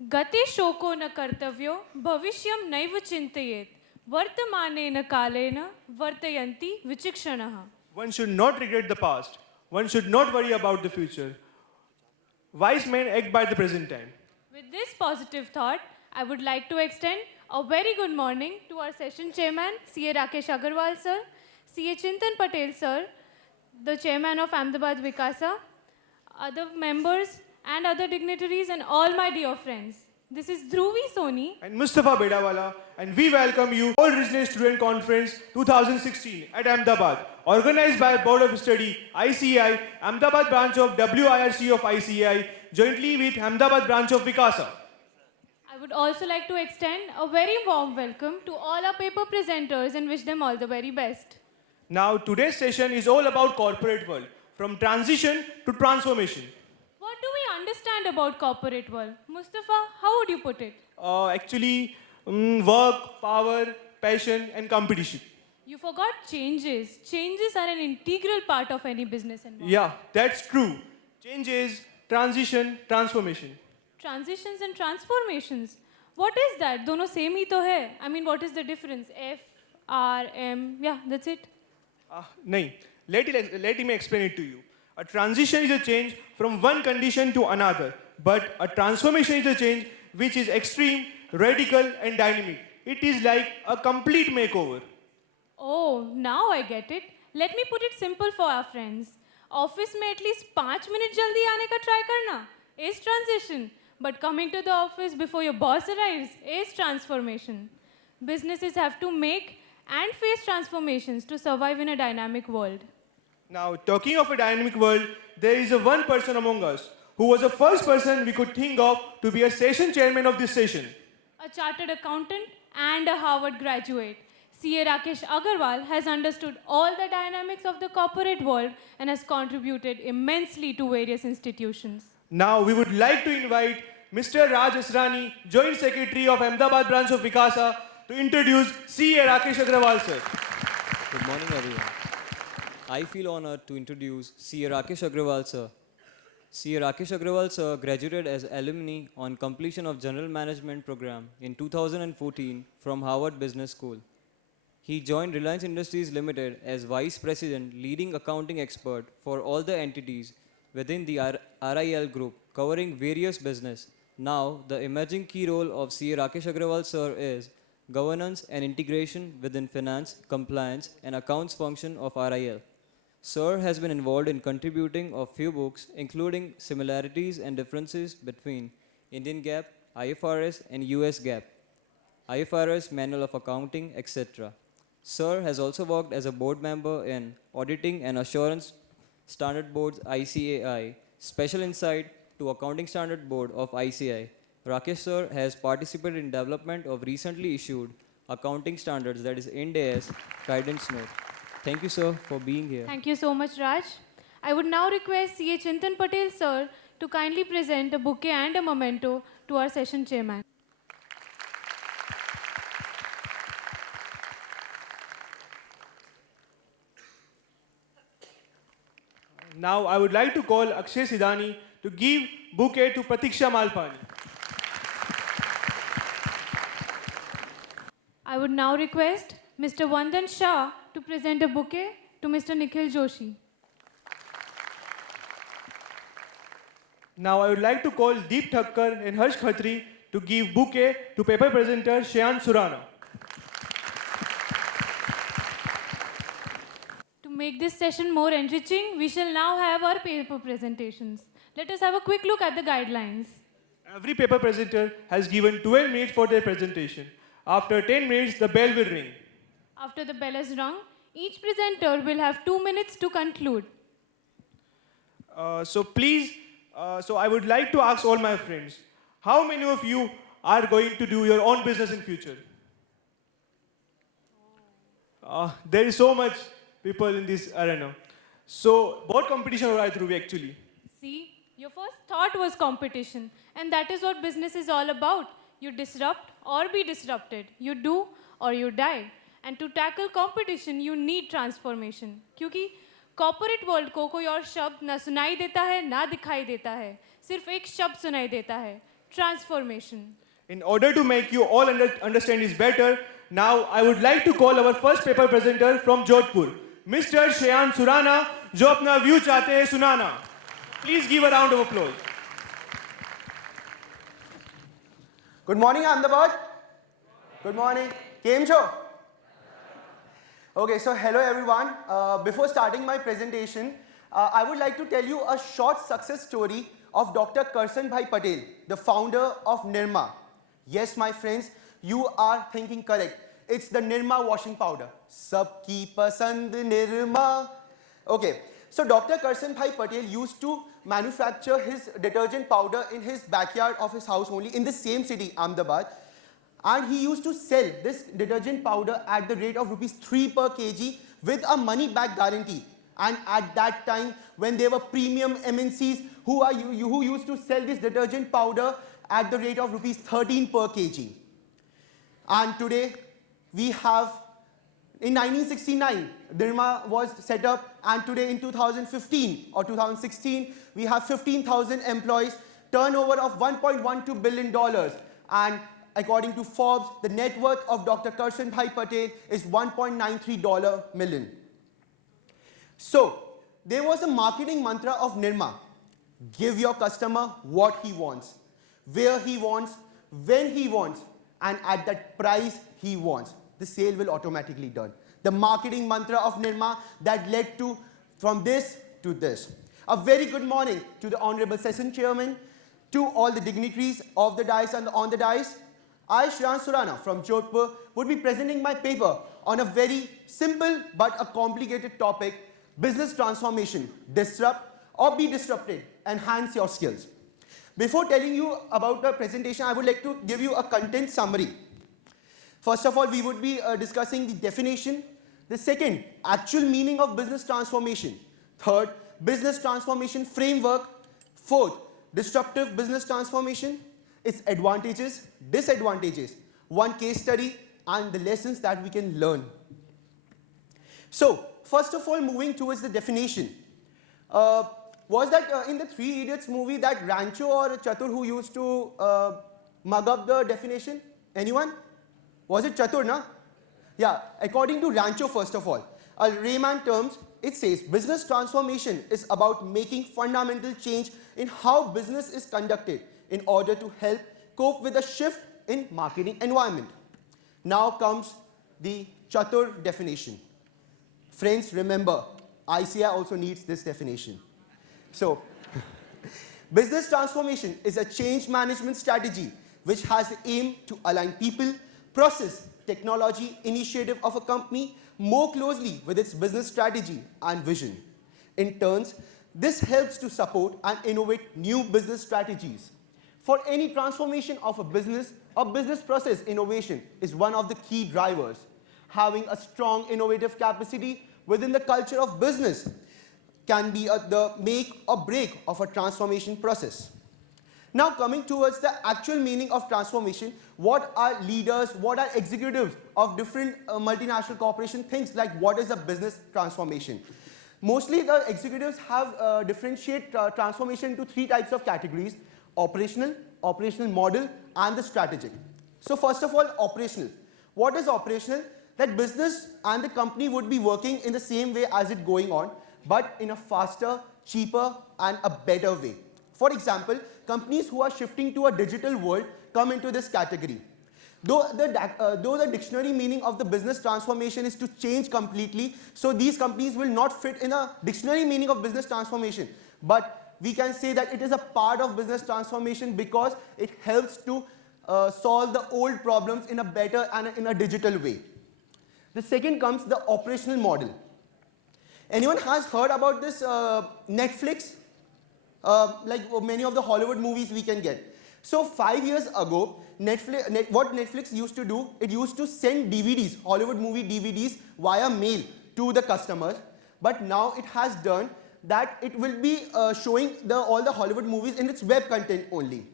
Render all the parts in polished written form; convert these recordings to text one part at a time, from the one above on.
गते शोको न कर्तव्यो भविष्यं नैव चिन्तयेत् वर्तमानेन कालेन वर्तयन्ति विचक्षणः. One should not regret the past. One should not worry about the future. Wise men act by the present time. With this positive thought, I would like to extend a very good morning to our session chairman, CA Rakesh Aggarwal sir, CA Chintan Patel sir, the chairman of Ahmedabad WICASA, other members and other dignitaries and all my dear friends. This is Dhruvi Soni And Mustafa Bedawala, and we welcome you all Regional Student Conference 2016 at Ahmedabad, organized by Board of Study, ICAI, Ahmedabad branch of WIRC of ICAI, jointly with Ahmedabad branch of WICASA. I would also like to extend a very warm welcome to all our paper presenters and wish them all the very best. Now, today's session is all about corporate world, from transition to transformation. What do we understand about corporate world? Mustafa, how would you put it? Actually, work, power, passion, and competition. You forgot changes. Changes are an integral part of any business environment. Yeah, that's true. Changes, transition, transformation. Transitions and transformations. What is that? Dono same hi to hai. I mean, what is the difference? F, R, M. Yeah, that's it. Nahin. Let me explain it to you. A transition is a change from one condition to another, but a transformation is a change which is extreme, radical, and dynamic. It is like a complete makeover. Oh, now I get it. Let me put it simple for our friends. Office में at least 5 minutes जल्दी आने का try करना is transition. But coming to the office before your boss arrives is transformation. Businesses have to make and face transformations to survive in a dynamic world. Now, talking of a dynamic world, there is a one person among us who was the first person we could think of to be a session chairman of this session. A chartered accountant and a Harvard graduate, CA Rakesh Aggarwal has understood all the dynamics of the corporate world and has contributed immensely to various institutions. Now, we would like to invite Mr. Raj Asrani, Joint Secretary of Ahmedabad branch of WICASA, to introduce CA Rakesh Aggarwal, sir. Good morning, everyone. I feel honored to introduce CA Rakesh Aggarwal, sir. CA Rakesh Aggarwal, sir, graduated as alumni on completion of General Management program in 2014 from Harvard Business School. He joined Reliance Industries Limited as Vice President, leading accounting expert for all the entities within the RIL group, covering various business. Now, the emerging key role of CA Rakesh Aggarwal, sir, is governance and integration within finance, compliance, and accounts function of RIL. Sir has been involved in contributing a few books, including similarities and differences between Indian GAAP, IFRS, and US GAAP, IFRS Manual of Accounting, etc. Sir has also worked as a board member in Auditing and Assurance Standard Board's ICAI, Special Insight to Accounting Standard Board of ICAI. Rakesh sir has participated in development of recently issued accounting standards, that is Ind AS guidance note. Thank you, sir, for being here. Thank you so much, Raj. I would now request CA Chintan Patel, sir, to kindly present a bouquet and a memento to our session chairman. Now, I would like to call Akshay Sidani to give bouquet to Pratiksha Malpani. I would now request Mr. Vandan Shah to present a bouquet to Mr. Nikhil Joshi. Now, I would like to call Deep Thakkar and Harsh Khatri to give bouquet to paper presenter Shayan Surana. To make this session more enriching, we shall now have our paper presentations. Let us have a quick look at the guidelines. Every paper presenter has given 12 minutes for their presentation. After 10 minutes, the bell will ring. After the bell is rung, each presenter will have 2 minutes to conclude. So I would like to ask all my friends, how many of you are going to do your own business in future? There is so much people in this arena. So, what competition हो रहा है Dhruvi actually? See, your first thought was competition, and that is what business is all about. You disrupt or be disrupted. You do or you die. And to tackle competition, you need transformation. क्योंकि corporate world को कोई और शब्द ना सुनाई देता है, ना दिखाई देता है. सिर्फ एक शब्द सुनाई देता है, Transformation. In order to make you all understand this better, now I would like to call our first paper presenter from Jodhpur, Mr. Shayan Surana, जो अपना view चाहते हैं सुनाना. Please give a round of applause. Good morning, Ahmedabad. Good morning. Came show? Okay, so hello everyone. Before starting my presentation, I would like to tell you a short success story of Dr. Karsan Bhai Patel, the founder of Nirma. Yes, my friends, you are thinking correct. It's the Nirma washing powder. Sabki pasand Nirma. Okay, so Dr. Karsan Bhai Patel used to manufacture his detergent powder in his backyard of his house only in the same city, Ahmedabad. And he used to sell this detergent powder at the rate of rupees 3 per kg with a money back guarantee. And at that time, when there were premium MNCs who used to sell this detergent powder at the rate of rupees 13 per kg. And today, we have, in 1969, Nirma was set up, and today in 2015 or 2016, we have 15,000 employees, turnover of $1.12 billion. And according to Forbes, the net worth of Dr. Karsan Bhai Patel is $1.93 million. So, there was a marketing mantra of Nirma. Give your customer what he wants, where he wants, when he wants, and at that price he wants. The sale will automatically done. The marketing mantra of Nirma that led to from this to this. A very good morning to the Honorable Session Chairman, to all the dignitaries of the dais and on the dais. I, Shayan Surana from Jodhpur, would be presenting my paper on a very simple but a complicated topic, business transformation. Disrupt or be disrupted. Enhance your skills. Before telling you about the presentation, I would like to give you a content summary. First of all, we would be discussing the definition. The second, actual meaning of business transformation. Third, business transformation framework. Fourth, disruptive business transformation, its advantages, disadvantages, one case study, and the lessons that we can learn. So, first of all, moving towards the definition. Was that in the Three Idiots movie that Rancho or Chatur who used to mug up the definition? Anyone? Was it Chatur, na? Yeah, according to Rancho, first of all, layman terms, it says business transformation is about making fundamental change in how business is conducted in order to help cope with the shift in marketing environment. Now comes the Chatur definition. Friends, remember, ICAI also needs this definition. So, business transformation is a change management strategy which has the aim to align people, process, technology, initiative of a company more closely with its business strategy and vision. In turn, this helps to support and innovate new business strategies. For any transformation of a business process innovation is one of the key drivers. Having a strong innovative capacity within the culture of business can be the make or break of a transformation process. Now coming towards the actual meaning of transformation, what are leaders, what are executives of different multinational corporations think like what is a business transformation? Mostly the executives have differentiate transformation into three types of categories: operational, operational model, and the strategic. So first of all, operational. What is operational? That business and the company would be working in the same way as it going on, but in a faster, cheaper, and a better way. For example, companies who are shifting to a digital world come into this category. Though the dictionary meaning of the business transformation is to change completely, so these companies will not fit in a dictionary meaning of business transformation. But we can say that it is a part of business transformation because it helps to solve the old problems in a better and in a digital way. The second comes the operational model. Anyone has heard about this Netflix? Like many of the Hollywood movies we can get. So 5 years ago, what Netflix used to do, it used to send DVDs, Hollywood movie DVDs via mail to the customers. But now it has done that it will be showing all the Hollywood movies in its web content only.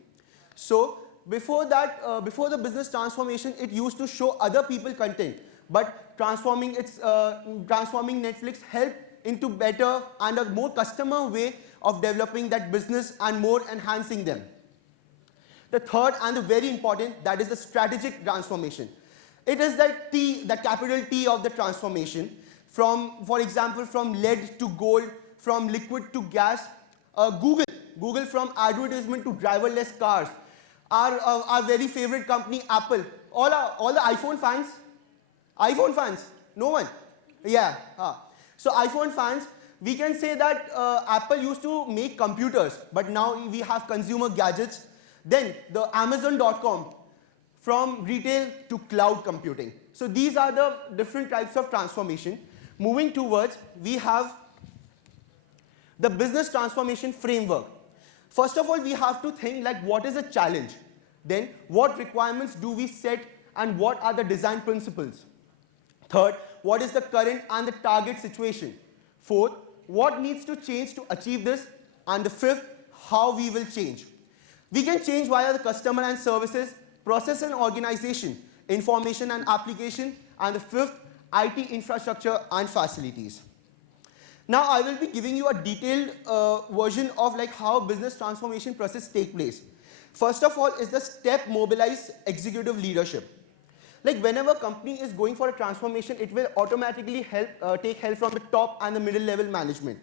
So before that, before the business transformation, it used to show other people content. But transforming Netflix helped into better and a more customer way of developing that business and more enhancing them. The third and the very important, that is the strategic transformation. It is that T, the capital T of the transformation, from, for example, from lead to gold, from liquid to gas. Google from advertisement to driverless cars. Our very favorite company, Apple. All the iPhone fans? iPhone fans? No one? Yeah. So iPhone fans, we can say that Apple used to make computers, but now we have consumer gadgets. Then the Amazon.com, from retail to cloud computing. So these are the different types of transformation. Moving towards, we have the business transformation framework. First of all, we have to think like what is a challenge? Then what requirements do we set and what are the design principles? Third, what is the current and the target situation? Fourth, what needs to change to achieve this? And the fifth, how we will change. We can change via the customer and services, process and organization, information and application, and the fifth, IT infrastructure and facilities. Now I will be giving you a detailed version of like how business transformation process take place. First of all is the step mobilize executive leadership. Like whenever a company is going for a transformation, it will automatically take help from the top and the middle level management.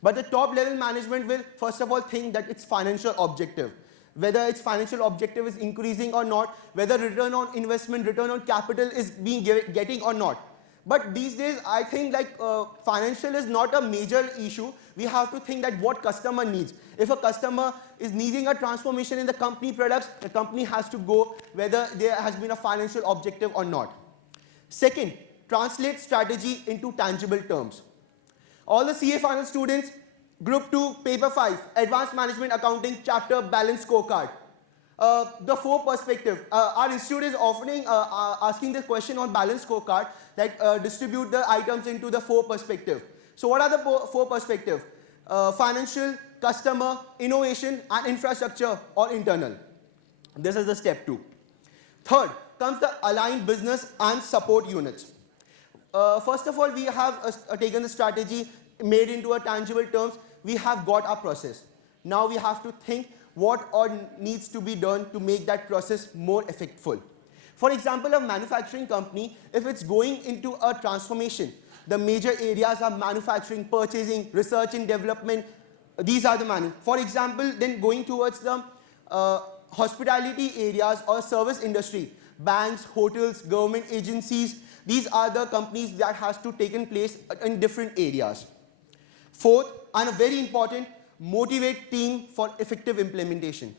But the top level management will first of all think that its financial objective, whether its financial objective is increasing or not, whether return on investment, return on capital is being getting or not. But these days, I think like financial is not a major issue. We have to think that what customer needs. If a customer is needing a transformation in the company products, the company has to go whether there has been a financial objective or not. Second, translate strategy into tangible terms. All the CA final students, Group 2, Paper 5, Advanced Management Accounting, Chapter Balance Scorecard. The four perspective. Our institute is offering, asking this question on balance scorecard, like distribute the items into the four perspective. So what are the four perspective? Financial, customer, innovation, and infrastructure or internal. This is the step 2. Third comes the aligned business and support units. First of all, we have taken the strategy, made into a tangible terms. We have got our process. Now we have to think what all needs to be done to make that process more effective. For example, a manufacturing company, if it's going into a transformation, the major areas are manufacturing, purchasing, research and development. These are the For example, then going towards the hospitality areas or service industry, banks, hotels, government agencies, these are the companies that has to taken place in different areas. Fourth, and a very important, motivate team for effective implementation.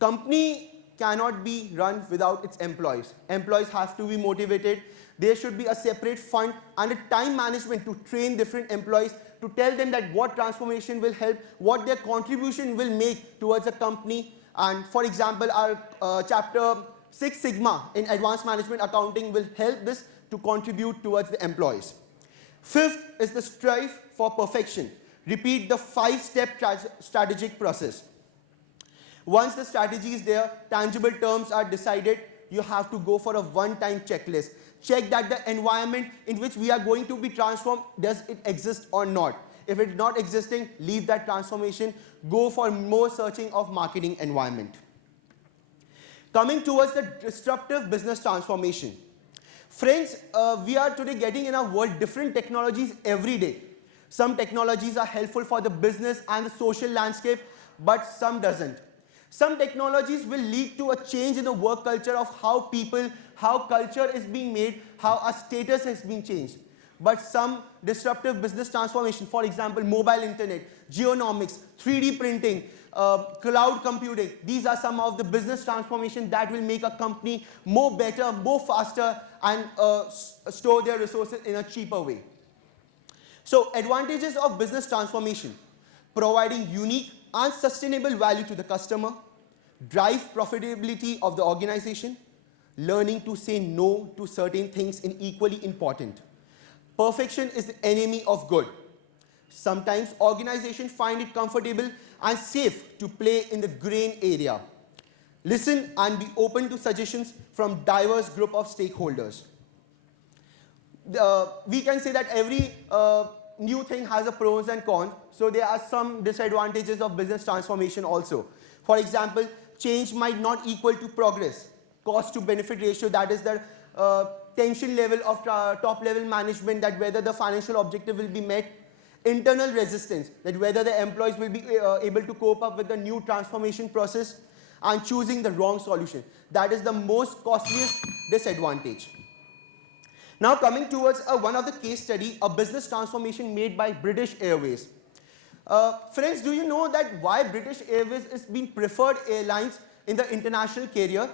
Company cannot be run without its employees. Employees have to be motivated. There should be a separate fund and a time management to train different employees to tell them that what transformation will help, what their contribution will make towards a company. And for example, our chapter 6 Sigma in Advanced Management Accounting will help this to contribute towards the employees. Fifth is the strive for perfection. Repeat the 5-step strategic process. Once the strategy is there, tangible terms are decided, you have to go for a one-time checklist. Check that the environment in which we are going to be transformed, does it exist or not? If it's not existing, leave that transformation, go for more searching of marketing environment. Coming towards the disruptive business transformation. Friends, we are today getting in our world different technologies every day. Some technologies are helpful for the business and the social landscape, but some doesn't. Some technologies will lead to a change in the work culture of how people, how culture is being made, how our status has been changed. But some disruptive business transformation, for example, mobile internet, genomics, 3D printing, cloud computing, these are some of the business transformation that will make a company more better, more faster, and store their resources in a cheaper way. So advantages of business transformation: providing unique and sustainable value to the customer, drive profitability of the organization, learning to say no to certain things is equally important. Perfection is the enemy of good. Sometimes organizations find it comfortable and safe to play in the gray area. Listen and be open to suggestions from diverse group of stakeholders. We can say that every new thing has a pros and cons, so there are some disadvantages of business transformation also. For example, change might not equal to progress. Cost to benefit ratio, that is the tension level of top level management, that whether the financial objective will be met. Internal resistance, that whether the employees will be able to cope up with the new transformation process, and choosing the wrong solution. That is the most costliest disadvantage. Now coming towards one of the case study, a business transformation made by British Airways. Friends, do you know that why British Airways is being preferred airlines in the international carrier?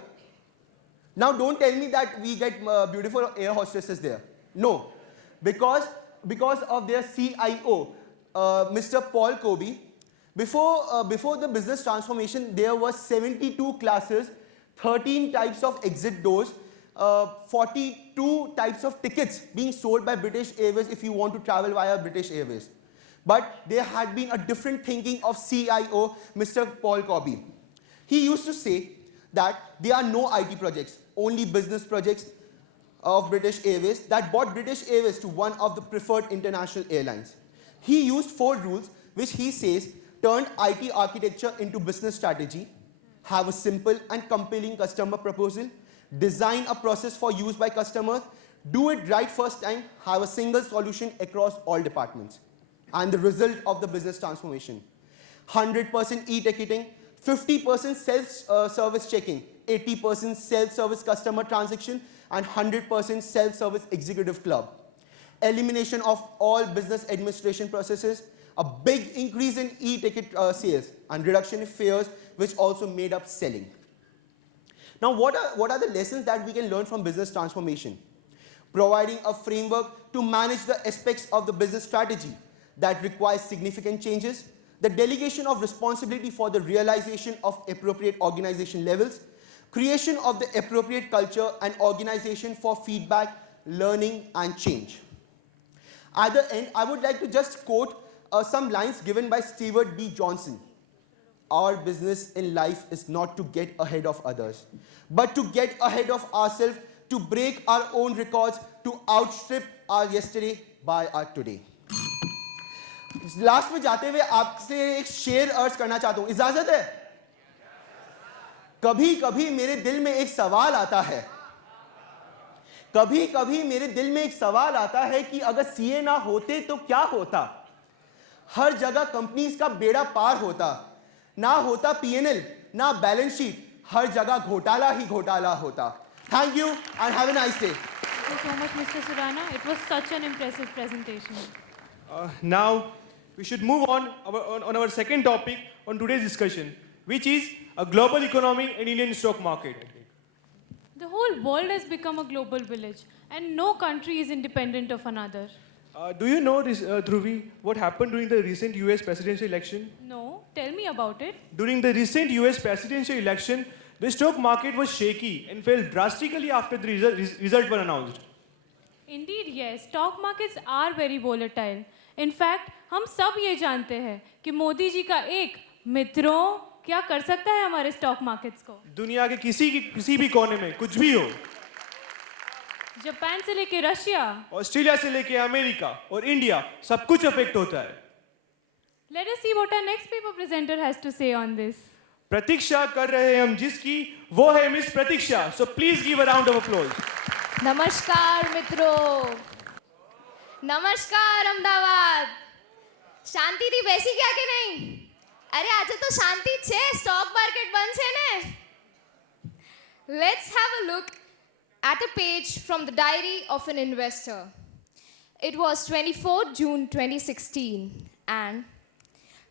Now don't tell me that we get beautiful air hostesses there. No, because of their CIO, Mr. Paul Kobe. Before the business transformation, there was 72 classes, 13 types of exit doors, 42 types of tickets being sold by British Airways if you want to travel via British Airways. But there had been a different thinking of CIO, Mr. Paul Kobe. He used to say that there are no IT projects, only business projects of British Airways, that brought British Airways to one of the preferred international airlines. He used 4 rules, which he says turned IT architecture into business strategy, have a simple and compelling customer proposal, design a process for use by customers, do it right first time, have a single solution across all departments. And the result of the business transformation: 100% e-ticketing, 50% self-service checking, 80% self-service customer transaction, and 100% self-service executive club. Elimination of all business administration processes, a big increase in e-ticket sales, and reduction in fares, which also made up selling. Now, what are the lessons that we can learn from business transformation? Providing a framework to manage the aspects of the business strategy that requires significant changes, the delegation of responsibility for the realization of appropriate organization levels, creation of the appropriate culture and organization for feedback, learning, and change. At the end, I would like to just quote some lines given by Stewart B. Johnson. Our business in life is not to get ahead of others, but to get ahead of ourselves, to break our own records, to outstrip our yesterday by our today. Last में जाते हुए आपसे एक शेर अर्ज करना चाहता हूं, इजाजत है? कभी कभी मेरे दिल में एक सवाल आता है, कभी कभी मेरे दिल में एक सवाल आता है कि अगर सीए ना होते तो क्या होता? हर जगह कंपनीज का बेड़ा पार होता, ना होता पीएनएल, ना बैलेंस शीट, हर जगह घोटाला ही घोटाला होता. Thank you and have a nice day. Thank you so much, Mr. Surana. It was such an impressive presentation. Now, we should move on our second topic on today's discussion, which is a global economy and Indian stock market. The whole world has become a global village, and no country is independent of another. Do you know, Dhruvi, what happened during the recent US presidential election? No, tell me about it. During the recent US presidential election, the stock market was shaky and fell drastically after the result were announced. Indeed, yes, stock markets are very volatile. In fact, हम सब ये जानते हैं कि मोदी जी का एक मित्रों क्या कर सकता है हमारे स्टॉक मार्केट्स को. दुनिया के किसी भी कोने में कुछ भी हो, जापान से लेके रशिया, ऑस्ट्रेलिया से लेके अमेरिका और इंडिया, सब कुछ अफेक्ट होता है. Let us see what our next paper presenter has to say on this. प्रतीक्षा कर रहे हैं हम जिसकी, वो है miss Pratiksha. So please give a round of applause. नमस्कार मित्रों, नमस्कार अहमदाबाद. શાંતિ થી બેસી ગયા કે નહીં? અરે આજે તો શાંતિ છે, સ્ટોક માર્કેટ બંધ છે ને. Let's have a look at a page from the diary of an investor. It was 24 June 2016 and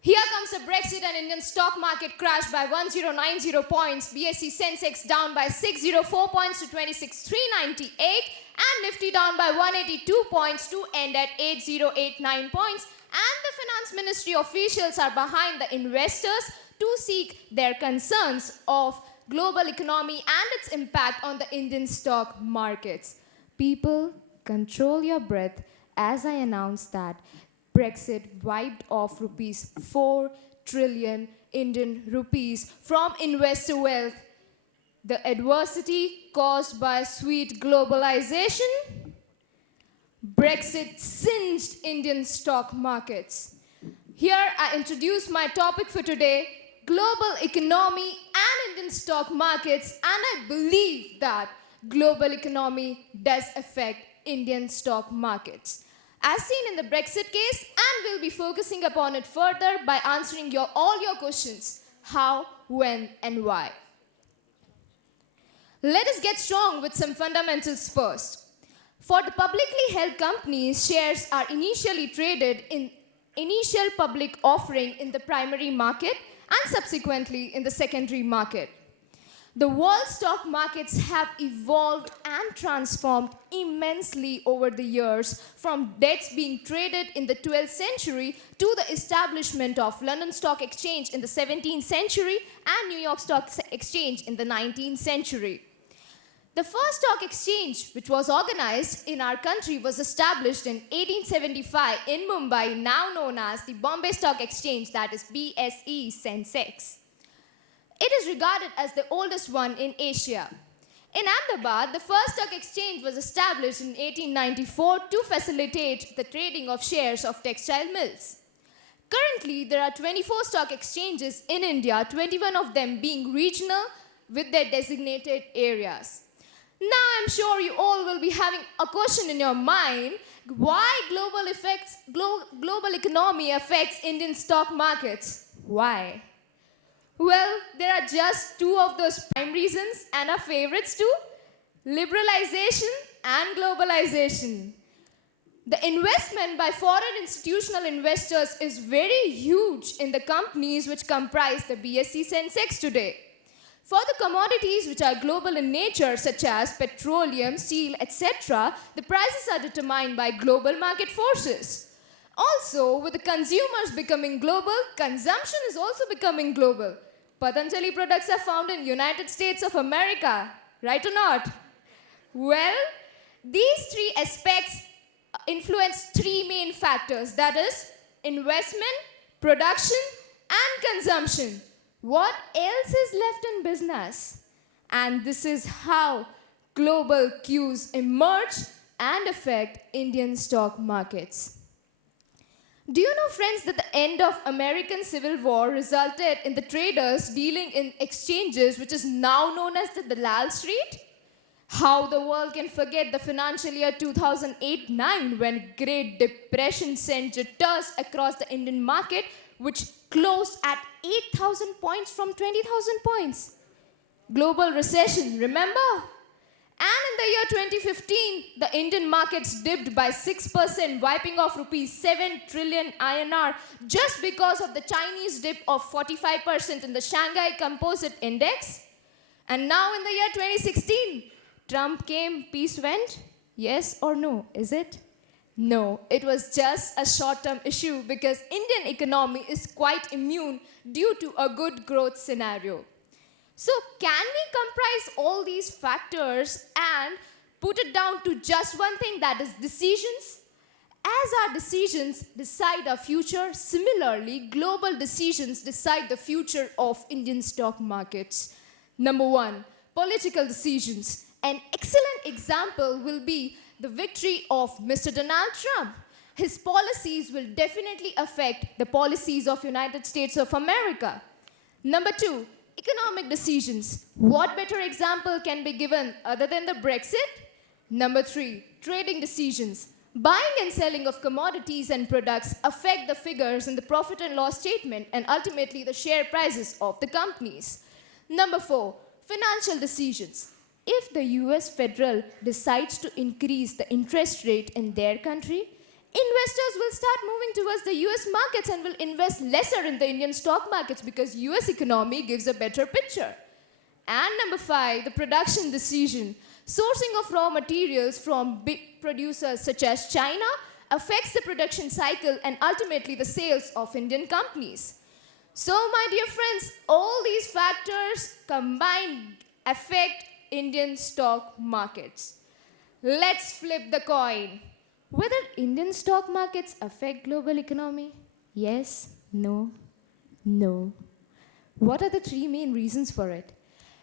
here comes the Brexit and Indian stock market crashed by 1090 points, BSE Sensex down by 604 points to 26,398 and Nifty down by 182 points to end at 8089 points. And the finance ministry officials are behind the investors to seek their concerns of global economy and its impact on the Indian stock markets. People, control your breath as I announce that Brexit wiped off rupees 4 trillion Indian rupees from investor wealth. The adversity caused by sweet globalization, Brexit singed Indian stock markets. Here I introduce my topic for today, global economy and Indian Indian stock markets, and I believe that global economy does affect Indian stock markets. As seen in the Brexit case, and we'll be focusing upon it further by answering all your questions: how, when, and why. Let us get strong with some fundamentals first. For the publicly held companies, shares are initially traded in initial public offering in the primary market and subsequently in the secondary market. The world stock markets have evolved and transformed immensely over the years, from debts being traded in the 12th century to the establishment of London Stock Exchange in the 17th century and New York Stock Exchange in the 19th century. The first stock exchange, which was organized in our country, was established in 1875 in Mumbai, now known as the Bombay Stock Exchange, that is BSE Sensex. It is regarded as the oldest one in Asia. In Ahmedabad, the first stock exchange was established in 1894 to facilitate the trading of shares of textile mills. Currently, there are 24 stock exchanges in India, 21 of them being regional with their designated areas. Now, I'm sure you all will be having a question in your mind: why global economy affects Indian stock markets? Why? Well, there are just two of those prime reasons, and our favorites too: liberalization and globalization. The investment by foreign institutional investors is very huge in the companies which comprise the BSE Sensex today. For the commodities which are global in nature, such as petroleum, steel, etc., the prices are determined by global market forces. Also, with the consumers becoming global, consumption is also becoming global. Patanjali products are found in United States of America, right or not? Well, these three aspects influence three main factors, that is, investment, production, and consumption. What else is left in business? And this is how global cues emerge and affect Indian stock markets. Do you know, friends, that the end of American Civil War resulted in the traders dealing in exchanges which is now known as the Dalal Street? How the world can forget the financial year 2008-9 when Great Depression sent jitters across the Indian market, which closed at 8,000 points from 20,000 points. Global recession, remember? And in the year 2015, the Indian markets dipped by 6%, wiping off rupees 7 trillion INR just because of the Chinese dip of 45% in the Shanghai Composite Index. And now in the year 2016, Trump came, peace went? Yes or no, is it? No, it was just a short-term issue because Indian economy is quite immune due to a good growth scenario. So can we comprise all these factors and put it down to just one thing, that is decisions? As our decisions decide our future, similarly, global decisions decide the future of Indian stock markets. Number one, political decisions. An excellent example will be the victory of Mr. Donald Trump. His policies will definitely affect the policies of United States of America. Number two, economic decisions. What better example can be given other than the Brexit? Number three, trading decisions. Buying and selling of commodities and products affect the figures in the profit and loss statement and ultimately the share prices of the companies. Number four, financial decisions. If the US Federal decides to increase the interest rate in their country, investors will start moving towards the US markets and will invest lesser in the Indian stock markets because US economy gives a better picture. And number five, the production decision. Sourcing of raw materials from big producers such as China affects the production cycle and ultimately the sales of Indian companies. So, my dear friends, all these factors combined affect Indian stock markets. Let's flip the coin. Whether Indian stock markets affect global economy? Yes, no, no. What are the three main reasons for it?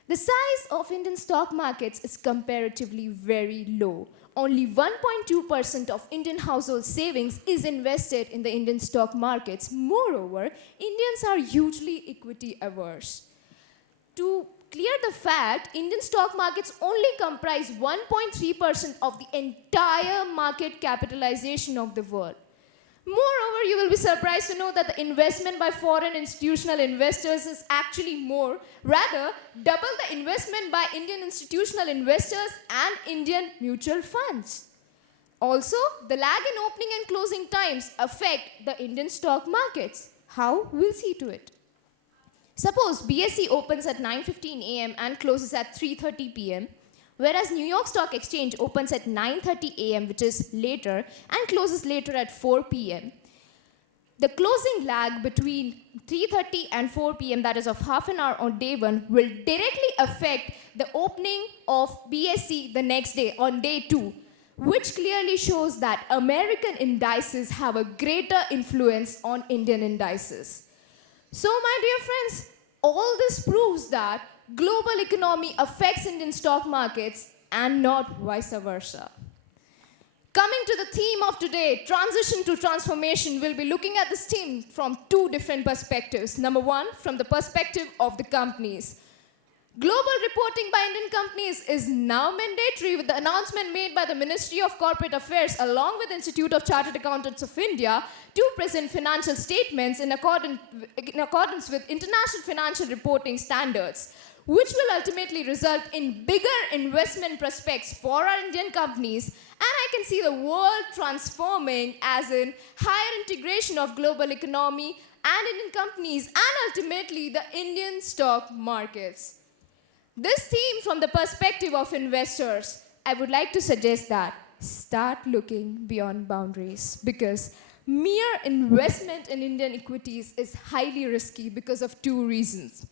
The size of Indian stock markets is comparatively very low. Only 1.2% of Indian household savings is invested in the Indian stock markets. Moreover, Indians are hugely equity averse. To clear the fact, Indian stock markets only comprise 1.3% of the entire market capitalization of the world. Moreover, you will be surprised to know that the investment by foreign institutional investors is actually more, rather double the investment by Indian institutional investors and Indian mutual funds. Also, the lag in opening and closing times affect the Indian stock markets. How? We'll see to it. Suppose BSE opens at 9:15 a.m. and closes at 3:30 p.m., whereas New York Stock Exchange opens at 9:30 a.m., which is later, and closes later at 4 p.m. The closing lag between 3:30 and 4 p.m., that is of half an hour on day one, will directly affect the opening of BSE the next day, on day two, which clearly shows that American indices have a greater influence on Indian indices. So, my dear friends, all this proves that global economy affects Indian stock markets and not vice versa. Coming to the theme of today, transition to transformation, we'll be looking at this theme from two different perspectives. Number one, from the perspective of the companies. Global reporting by Indian companies is now mandatory with the announcement made by the Ministry of Corporate Affairs along with Institute of Chartered Accountants of India to present financial statements in accordance with international financial reporting standards, which will ultimately result in bigger investment prospects for our Indian companies, and I can see the world transforming as in higher integration of global economy and Indian companies and ultimately the Indian stock markets. This theme from the perspective of investors, I would like to suggest that start looking beyond boundaries because mere investment in Indian equities is highly risky because of two reasons.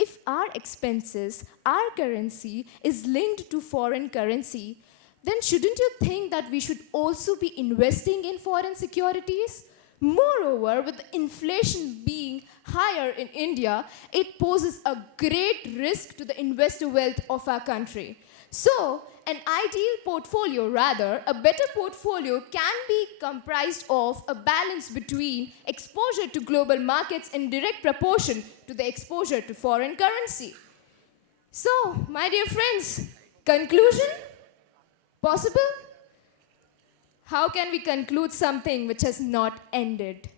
If our expenses, our currency is linked to foreign currency, then shouldn't you think that we should also be investing in foreign securities? Moreover, with inflation being higher in India, it poses a great risk to the investor wealth of our country. So, an ideal portfolio, rather, a better portfolio can be comprised of a balance between exposure to global markets in direct proportion to the exposure to foreign currency. So, my dear friends, conclusion? Possible? How can we conclude something which has not ended?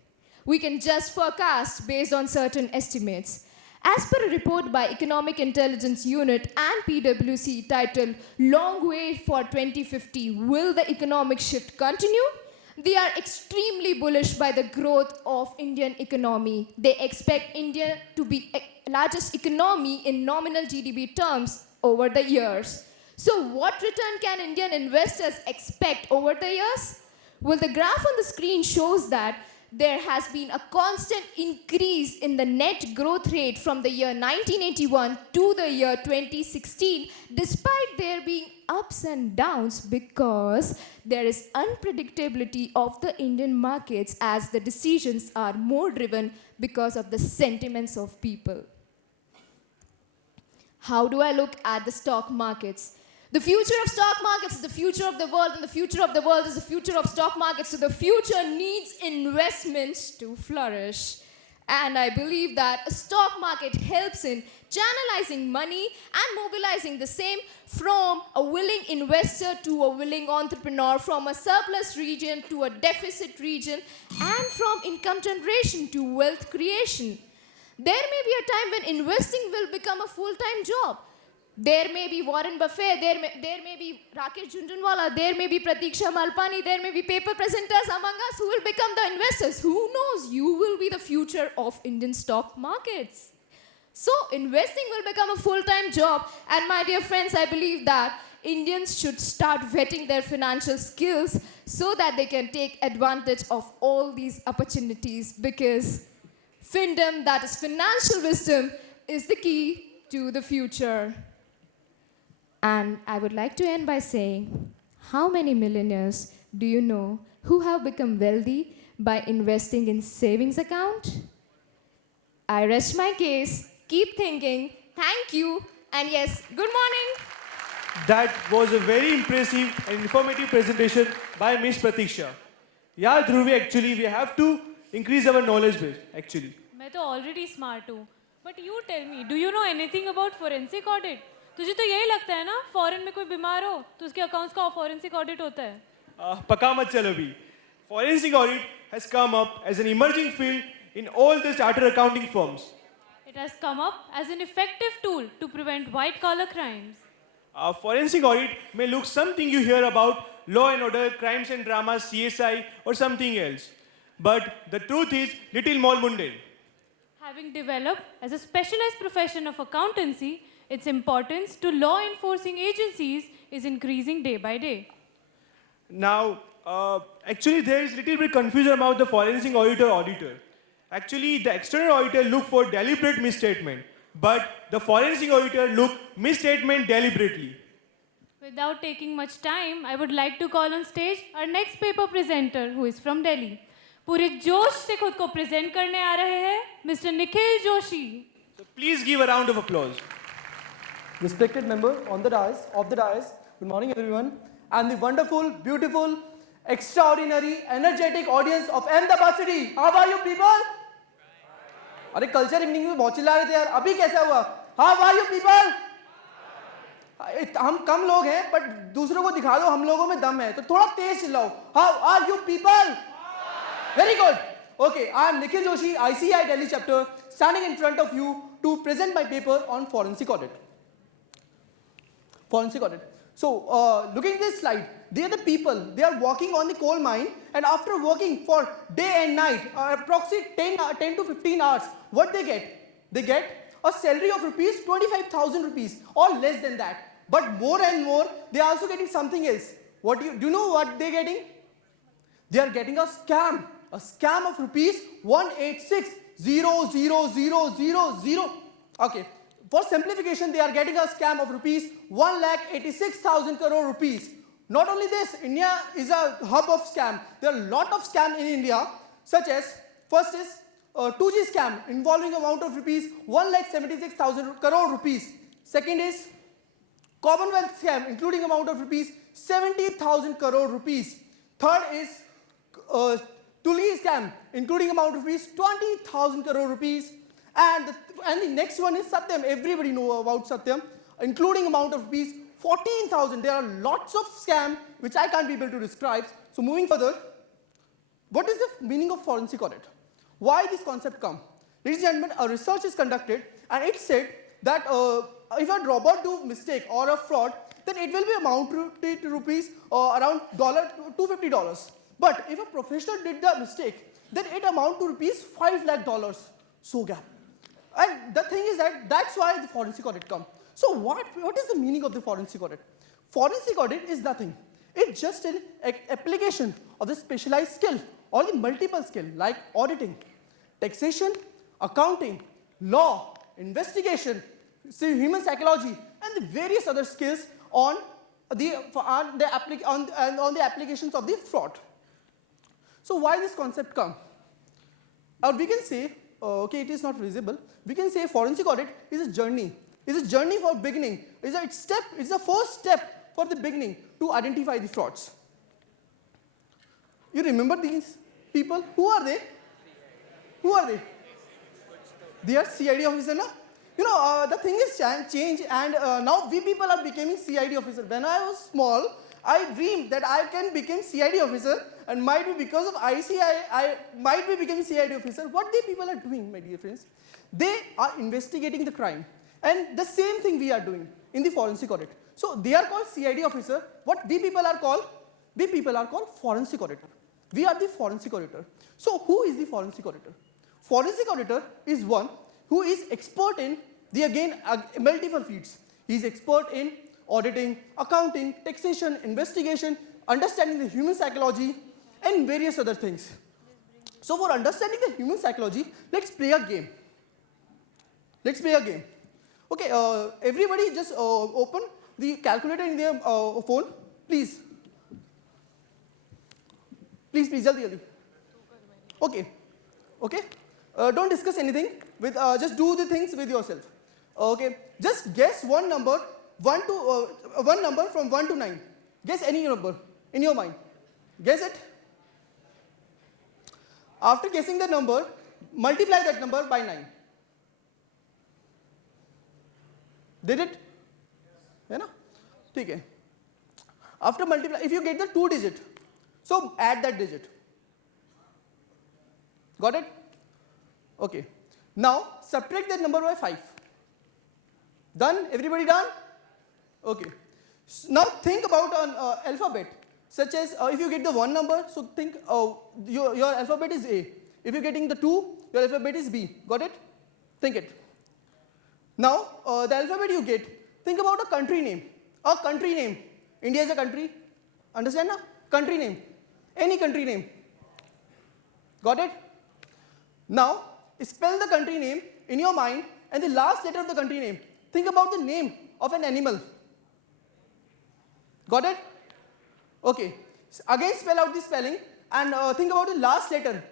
We can just forecast based on certain estimates. As per a report by Economic Intelligence Unit and PwC titled Long Way for 2050, will the economic shift continue? They are extremely bullish by the growth of Indian economy. They expect India to be the largest economy in nominal GDP terms over the years. So what return can Indian investors expect over the years? Well, the graph on the screen shows that there has been a constant increase in the net growth rate from the year 1981 to the year 2016, despite there being ups and downs because there is unpredictability of the Indian markets as the decisions are more driven because of the sentiments of people. How do I look at the stock markets? The future of stock markets is the future of the world, and the future of the world is the future of stock markets. So the future needs investments to flourish. And I believe that a stock market helps in channelizing money and mobilizing the same from a willing investor to a willing entrepreneur, from a surplus region to a deficit region, and from income generation to wealth creation. There may be a time when investing will become a full-time job. There may be Warren Buffett, there may be Rakesh Aggarwal, there may be Pratiksha Malpani, there may be paper presenters among us who will become the investors. Who knows? You will be the future of Indian stock markets. So investing will become a full-time job. And my dear friends, I believe that Indians should start vetting their financial skills so that they can take advantage of all these opportunities because FinDom, that is financial wisdom, is the key to the future. And I would like to end by saying, how many millionaires do you know who have become wealthy by investing in savings account? I rest my case. Keep thinking. Thank you. And yes, good morning. That was a very impressive and informative presentation by Miss Pratiksha. Yeah, Dhruvi, actually, we have to increase our knowledge base, actually. मैं तो already smart हूँ. But you tell me, do you know anything about forensic audit? तुझे तो यही लगता है ना, foreign में कोई बीमार हो तो उसके अकाउंट्स का forensic audit होता है. पका मत चलो भी. Forensic audit has come up as an emerging field in all the chartered accounting firms. It has come up as an effective tool to prevent white-collar crimes. Forensic audit may look something you hear about, law and order, crimes and dramas, CSI, or something else. But the truth is little more mundane. Having developed as a specialized profession of accountancy, its importance to law enforcing agencies is increasing day by day. Now, actually there is little bit confusion about the forensic auditor. Actually, the external auditor look for deliberate misstatement, but the forensic auditor look misstatement deliberately. Without taking much time, I would like to call on stage our next paper presenter, who is from Delhi. पूरे जोश से खुद को present करने आ रहे हैं mister Nikhil Joshi. So please give a round of applause. Respected member on the dais, good morning everyone, and the wonderful, beautiful, extraordinary, energetic audience of Ahmedabad city. How are you people? अरे culture evening में बहुत चिल्ला रहे थे यार, अभी कैसा हुआ? How are you people? हम कम लोग हैं, but दूसरों को दिखा दो हम लोगों में दम है, तो थोड़ा तेज चिल्लाओ. How are you people? Very good. Okay, I am Nikhil Joshi, ICAI Delhi chapter, standing in front of you to present my paper on forensic audit. Forensic audit. So, looking at this slide, they are the people. They are working on the coal mine, and after working for day and night, approximately 10 to 15 hours, what they get? They get a salary of rupees 25,000 rupees, or less than that. But more and more, they are also getting something else. What do you know what they are getting? They are getting a scam of rupees 186,000. Okay, for simplification, they are getting a scam of rupees 1,86,000 crore rupees. Not only this, India is a hub of scam. There are a lot of scam in India, such as first is 2G scam involving amount of rupees 1,76,000 crore rupees. Second is Commonwealth scam including amount of rupees 70,000 crore rupees. Third is Tuli scam including amount of rupees 20,000 crore rupees, and the next one is Satyam. Everybody know about Satyam, including amount of rupees 14,000. There are lots of scam which I can't be able to describe. So moving further, what is the meaning of forensic audit? Why this concept come? Ladies and gentlemen, a research is conducted and it said that if a robot do mistake or a fraud, then it will be amount to rupees around $250. But if a professional did the mistake, then it amount to rupees $5 lakh. So gap. And the thing is that that's why the forensic audit come. So what is the meaning of the forensic audit? Forensic audit is nothing. It's just an application of the specialized skill or the multiple skill like auditing, taxation, accounting, law, investigation, human psychology, and the various other skills on the applications of the fraud. So why this concept come? Or we can say, okay, it is not visible. We can say forensic audit is a journey. It's a journey for beginning. It's the first step for the beginning to identify the frauds. You remember these people? Who are they? Who are they? They are CID officer, na? You know, the thing is change, and now we people are becoming CID officer. When I was small, I dreamed that I can become CID officer, and might be because of ICAI, I might be becoming CID officer. What the people are doing, my dear friends? They are investigating the crime, and the same thing we are doing in the forensic audit. So they are called CID officer. What we people are called? We people are called forensic auditor. We are the forensic auditor. So who is the forensic auditor? Forensic auditor is one who is expert in multiple fields. He is expert in auditing, accounting, taxation, investigation, understanding the human psychology, and various other things. So for understanding the human psychology, let's play a game. Let's play a game. Okay, everybody just open the calculator in their phone, please. Please, jaldi. Okay. Don't discuss anything. Just do the things with yourself. Okay. Just guess one number, one number from 1 to 9. Guess any number in your mind. Guess it. After guessing the number, multiply that number by 9. Did it? है ना? ठीक है. After multiply, if you get the 2 digit, so add that digit. Got it? Okay. Now subtract that number by 5. Done? Everybody done? Okay. Now think about an alphabet, such as if you get the 1 number, so think your alphabet is A. If you're getting the 2, your alphabet is B. Got it? Think it. Now the alphabet you get, think about a country name. A country name. India is a country. Understand now? Country name. Any country name. Got it? Now spell the country name in your mind and the last letter of the country name. Think about the name of an animal. Got it? Okay. Again spell out the spelling and think about the last letter.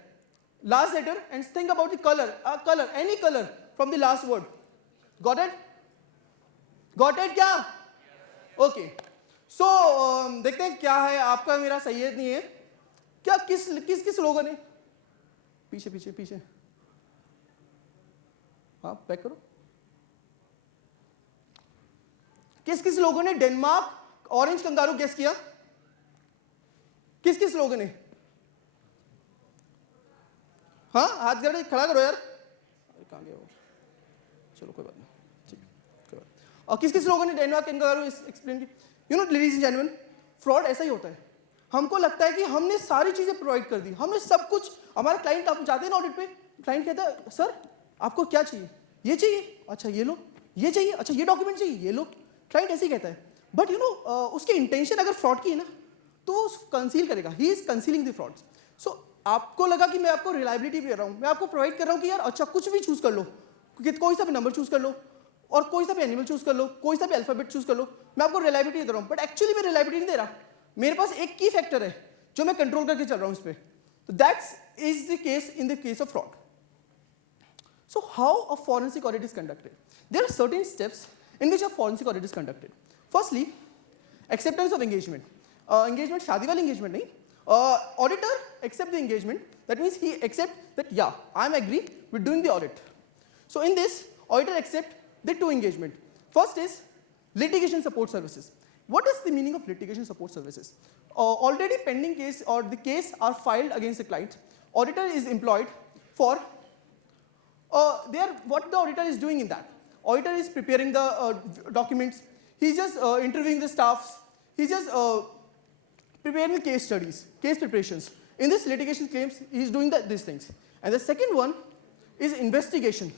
Last letter and think about the color. Color. Any color from the last word. Got it? Got it क्या? Okay. So देखते हैं क्या है आपका मेरा सही है नहीं है क्या किस लोगों ने पीछे पीछे पीछे हाँ बैक करो किस लोगों ने डेनमार्क ऑरेंज कंगारू गेस किया किस लोगों ने हाँ हाथ गड़े खड़ा करो यार कहाँ गया वो चलो कोई बात नहीं ठीक कोई बात और किस लोगों ने डेनमार्क कंगारू एक्सप्लेन की you know ladies and gentleman fraud ऐसा ही होता है हमको लगता है कि हमने सारी चीजें प्रोवाइड कर दी हमने सब कुछ हमारे क्लाइंट आप जाते हैं ना ऑडिट पे क्लाइंट कहता है सर आपको क्या चाहिए ये चाहिए अच्छा ये लो ये चाहिए अच्छा ये डॉक्यूमेंट चाहिए ये लो क्लाइंट ऐसे ही कहता है बट यू नो उसकी इंटेंशन अगर फ्रॉड की है ना तो कंसील करेगा he is concealing the frauds so आपको लगा कि मैं आपको रिलायबिलिटी दे रहा हूँ मैं आपको प्रोवाइड कर रहा हूँ कि यार अच्छा कुछ भी चूज कर लो कोई सा भी नंबर चूज कर लो और कोई सा भी एनिमल चूज कर लो कोई सा भी अल्फाबेट चूज कर लो मैं आपको रिलायबिलिटी दे रहा हूँ बट एक्चुअली मैं रिलायबिलिटी नहीं दे रहा मेरे पास एक की फैक्टर है जो मैं कंट्रोल करके चल रहा हूँ इस पे तो that's is the case in the case of fraud so how a forensic audit is conducted there are certain steps in which a forensic audit is conducted firstly acceptance of engagement engagement शादी वाली engagement नहीं auditor accept the engagement that means he accept that या I am agree with doing the audit so in this auditor accept the two engagement. First is litigation support services. What is the meaning of litigation support services? Already pending case or the case are filed against the client. Auditor is employed for what the auditor is doing in that. Auditor is preparing the documents. He's just interviewing the staffs. He's just preparing the case studies, case preparations. In this litigation claims, he's doing these things. And the second one is investigation.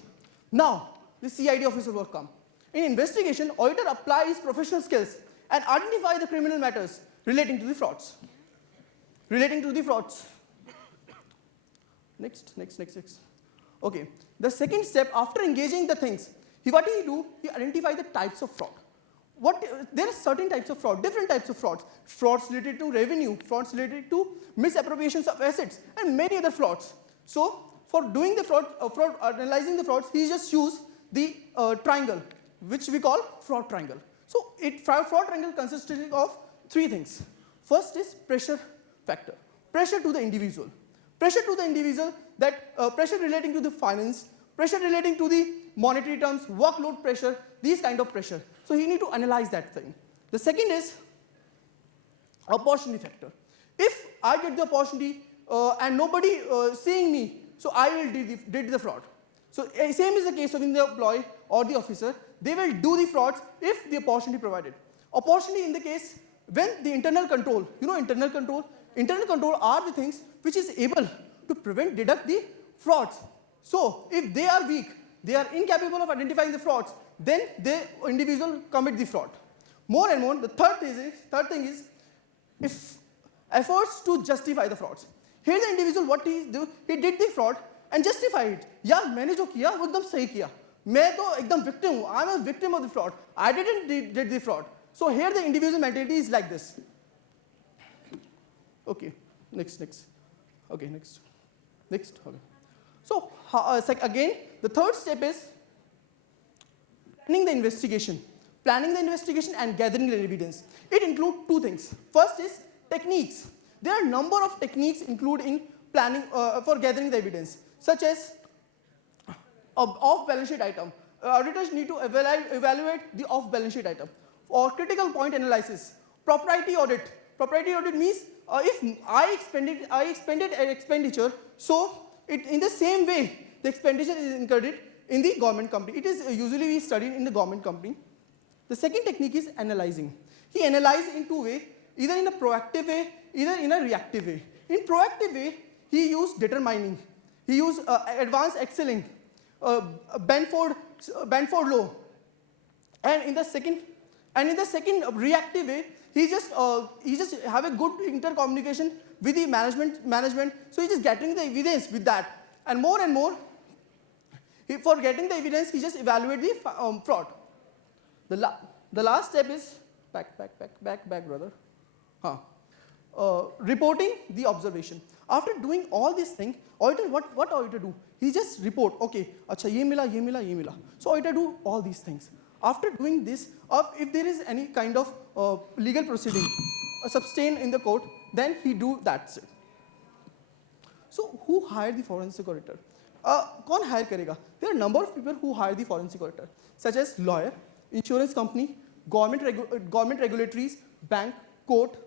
Now, the CID officer will come. In investigation, auditor applies professional skills and identify the criminal matters relating to the frauds. Next. Okay. The second step, after engaging the things, what does he do? He identifies the types of fraud. There are certain types of fraud, different types of frauds. Frauds related to revenue, frauds related to misappropriations of assets, and many other frauds. So, for doing the analyzing the frauds, he just choose the triangle, which we call fraud triangle. So, fraud triangle consists of 3 things. First is pressure factor, pressure to the individual. Pressure to the individual, that pressure relating to the finance, pressure relating to the monetary terms, workload pressure, these kind of pressure. So, you need to analyze that thing. The second is opportunity factor. If I get the opportunity and nobody seeing me, so I will did the fraud. So same is the case of in the employee or the officer. They will do the frauds if the opportunity provided. Opportunity in the case when the internal control, you know internal control are the things which is able to deduct the frauds. So if they are weak, they are incapable of identifying the frauds, then the individual commit the fraud. More and more, the third thing is if efforts to justify the frauds. Here the individual what he do, he did the fraud and justify it. यार मैंने जो किया वो एकदम सही किया मैं तो एकदम victim हूँ I am a victim of the fraud I didn't did the fraud so here the individual mentality is like this okay next okay next okay so again the third step is planning the investigation and gathering the evidence. It includes 2 things. First is techniques. There are a number of techniques included in planning for gathering the evidence, such as off balance sheet item. auditors need to evaluate the off-balance sheet item. Or critical point analysis, propriety audit. Propriety audit means if I expended an expenditure, so in the same way the expenditure is incurred in the government company. It is usually studied in the government company. The second technique is analyzing. He analyzes in two ways, either in a proactive way, either in a reactive way. In proactive way, he used determining. He used advanced Exceling, Benford law. And in the second reactive way, he just have a good intercommunication with the management. So he just getting the evidence with that. And more, for getting the evidence, he just evaluate the fraud. The last step is back, brother. Reporting the observation. After doing all these things, auditor, what auditor do? He just report, okay, acha ye mila. So auditor do all these things. After doing this, if there is any kind of legal proceeding sustained in the court, then he do that. So who hired the forensic auditor? कौन hire करेगा? There are a number of people who hire the forensic auditor, such as lawyer, insurance company, government regulatories, bank, court,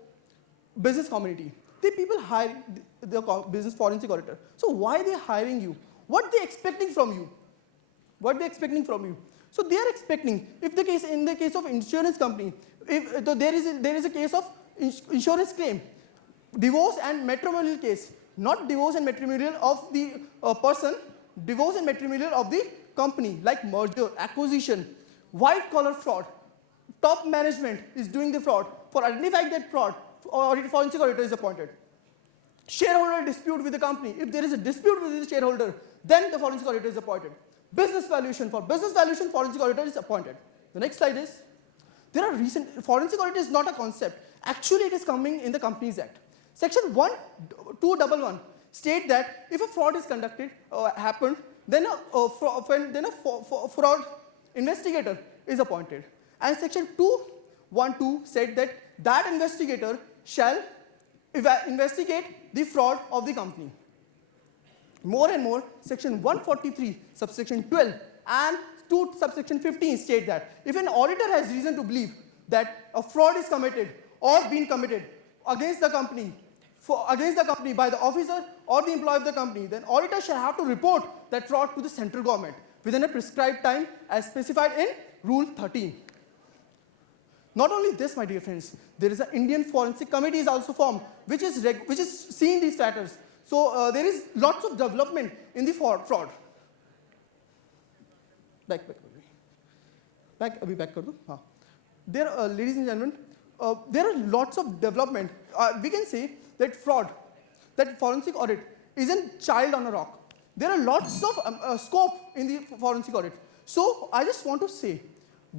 business community. The people hire the business forensic auditor. So why they hiring you? What they expecting from you? So they are expecting, in the case of insurance company, if there is a case of insurance claim, divorce and matrimonial case, not divorce and matrimonial of the person, divorce and matrimonial of the company, like merger, acquisition, white collar fraud. Top management is doing the fraud. For identifying that fraud, forensic auditor is appointed. Shareholder dispute with the company. If there is a dispute with the shareholder, then the forensic auditor is appointed. Business valuation. For business valuation, forensic auditor is appointed. The next slide is, there are forensic auditor is not a concept. Actually, it is coming in the Companies Act. Section 1211 state that if a fraud is conducted or happened, then a fraud investigator is appointed. And section 212 said that that investigator shall investigate the fraud of the company. More and more, section 143, subsection 12 and subsection 15 state that if an auditor has reason to believe that a fraud is committed or been committed against the company by the officer or the employee of the company, then auditor shall have to report that fraud to the central government within a prescribed time as specified in Rule 13. Not only this, my dear friends, there is an Indian Forensic Committee is also formed, which is seeing these matters. So there is lots of development in the fraud. Back kar do. There, ladies and gentlemen, there are lots of development. We can say that that forensic audit isn't child on a rock. There are lots of scope in the forensic audit. So I just want to say,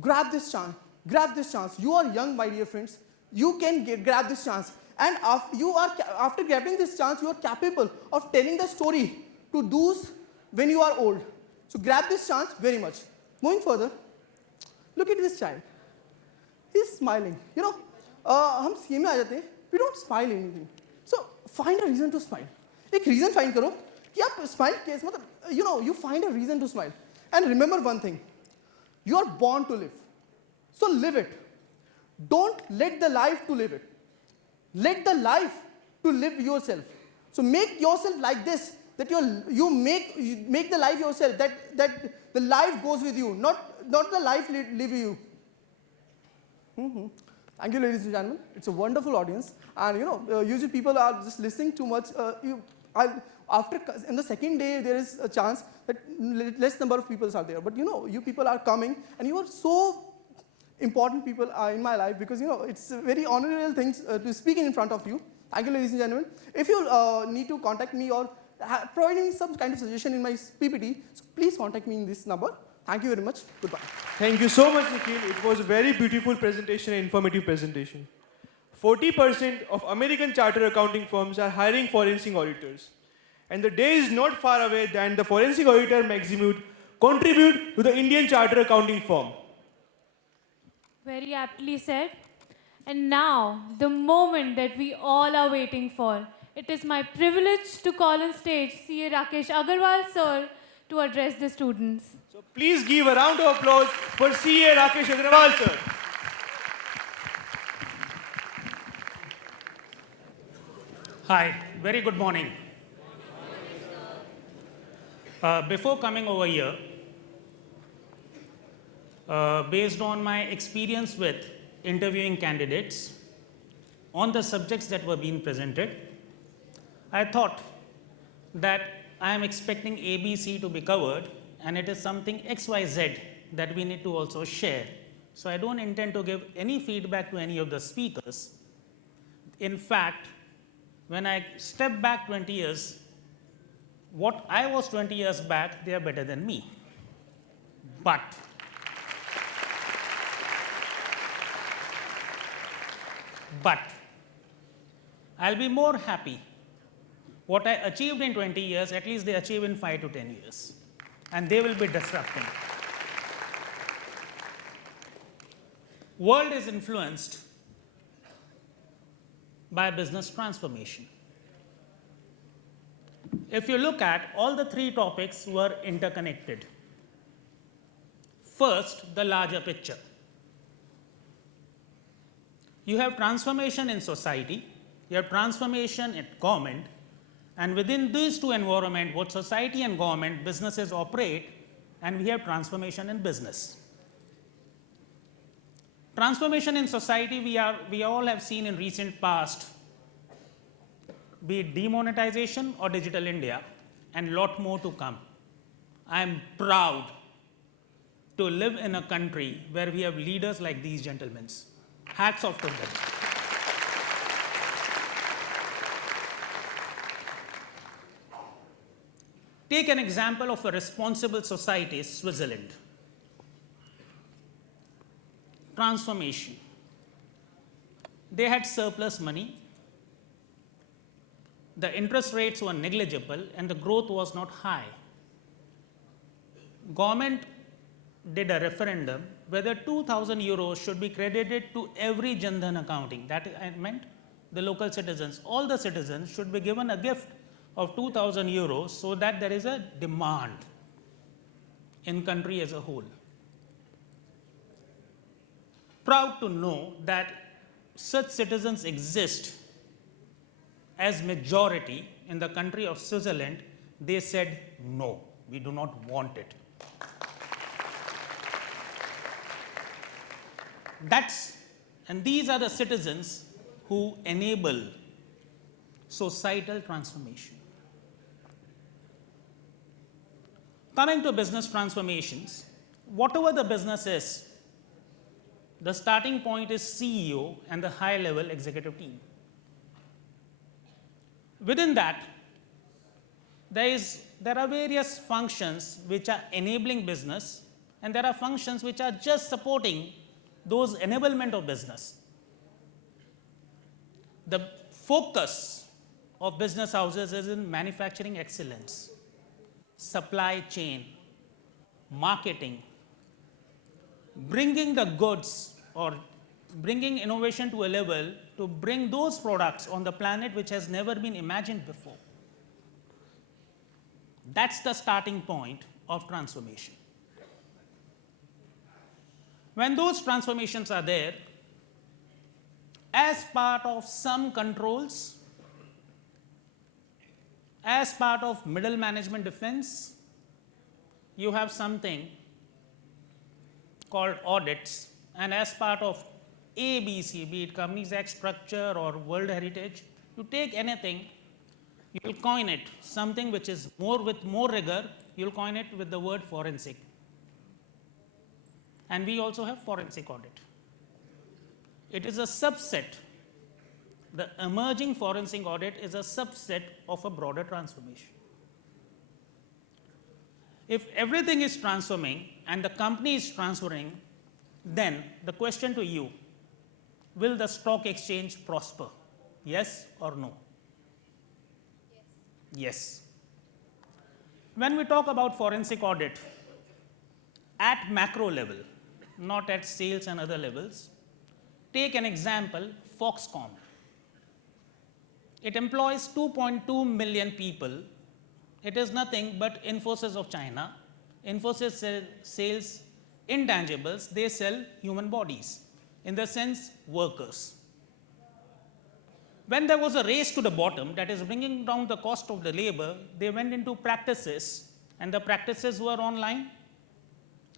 grab this chance. You are young, my dear friends. You can grab this chance. And after grabbing this chance, you are capable of telling the story to those when you are old. So grab this chance very much. Moving further, look at this child. He's smiling. You know, हम CA में आ जाते हैं, we don't smile anything. So find a reason to smile. एक reason find करो कि आप smile कैसे मतलब you find a reason to smile. And remember one thing, you are born to live. So live it. Don't let the life to live it. Let the life to live yourself. So make yourself like this, that you make the life yourself, that the life goes with you, not the life live you. Thank you, ladies and gentlemen. It's a wonderful audience, and usually people are just listening too much. In the second day, there is a chance that less number of people are there. But you people are coming, and you are so important people in my life because it's a very honorable thing to speak in front of you. Thank you, ladies and gentlemen. If you need to contact me or providing some kind of suggestion in my PPT, so please contact me in this number. Thank you very much. Goodbye. Thank you so much, Nikhil. It was a very beautiful presentation and informative presentation. 40% of American chartered accounting firms are hiring forensic auditors. And the day is not far away that the forensic auditor Maximute contribute to the Indian chartered accounting firm. Very aptly said. And now, the moment that we all are waiting for. It is my privilege to call on stage CA Rakesh Aggarwal, sir, to address the students. So please give a round of applause for CA Rakesh Aggarwal, sir. Hi, very good morning. Before coming over here, based on my experience with interviewing candidates on the subjects that were being presented, I thought that I am expecting ABC to be covered, and it is something XYZ that we need to also share. So I don't intend to give any feedback to any of the speakers. In fact, when I step back 20 years, what I was 20 years back, they are better than me. But I'll be more happy what I achieved in 20 years, at least they achieve in 5 to 10 years. And they will be disrupting. World is influenced by business transformation. If you look at all the 3 topics were interconnected. First, the larger picture. You have transformation in society, you have transformation in government, and within these 2 environments, what society and government, businesses operate, and we have transformation in business. Transformation in society, we all have seen in recent past, be it demonetization or digital India, and lot more to come. I am proud to live in a country where we have leaders like these gentlemen. Hats off to them. Take an example of a responsible society, Switzerland. Transformation. They had surplus money, the interest rates were negligible, and the growth was not high. Government did a referendum whether 2,000 euros should be credited to every Jan Dhan accounting. That meant the local citizens, all the citizens should be given a gift of 2,000 euros so that there is a demand in country as a whole. Proud to know that such citizens exist as majority in the country of Switzerland. They said, no, we do not want it. And these are the citizens who enable societal transformation. Coming to business transformations, whatever the business is, the starting point is CEO and the high-level executive team. Within that, there are various functions which are enabling business, and there are functions which are just supporting those enablement of business. The focus of business houses is in manufacturing excellence, supply chain, marketing, bringing the goods or bringing innovation to a level to bring those products on the planet which has never been imagined before. That's the starting point of transformation. When those transformations are there, as part of some controls, as part of middle management defense, you have something called audits, and as part of ABC, be it Companies Act structure or World Heritage, you take anything, you will coin it, something which is with more rigor, you will coin it with the word forensic. And we also have forensic audit. It is a subset. The emerging forensic audit is a subset of a broader transformation. If everything is transforming and the company is transferring, then the question to you, will the stock exchange prosper? Yes or no? Yes. When we talk about forensic audit, at macro level, not at sales and other levels, take an example, Foxconn. It employs 2.2 million people. It is nothing but Infosys of China, Infosys sells intangibles, they sell human bodies, in the sense workers. When there was a race to the bottom, that is bringing down the cost of the labor, they went into practices, and the practices were online,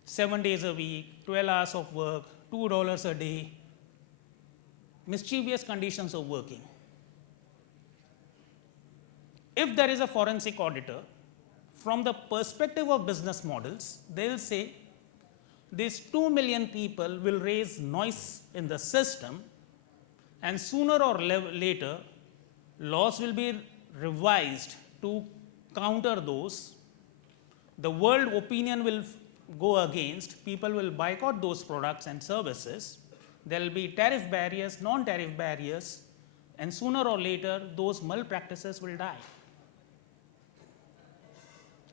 7 days a week, 12 hours of work, $2 a day, mischievous conditions of working. If there is a forensic auditor, from the perspective of business models, they will say these 2 million people will raise noise in the system, and sooner or later, laws will be revised to counter those. The world opinion will go against, people will boycott those products and services. There will be tariff barriers, non-tariff barriers, and sooner or later, those malpractices will die.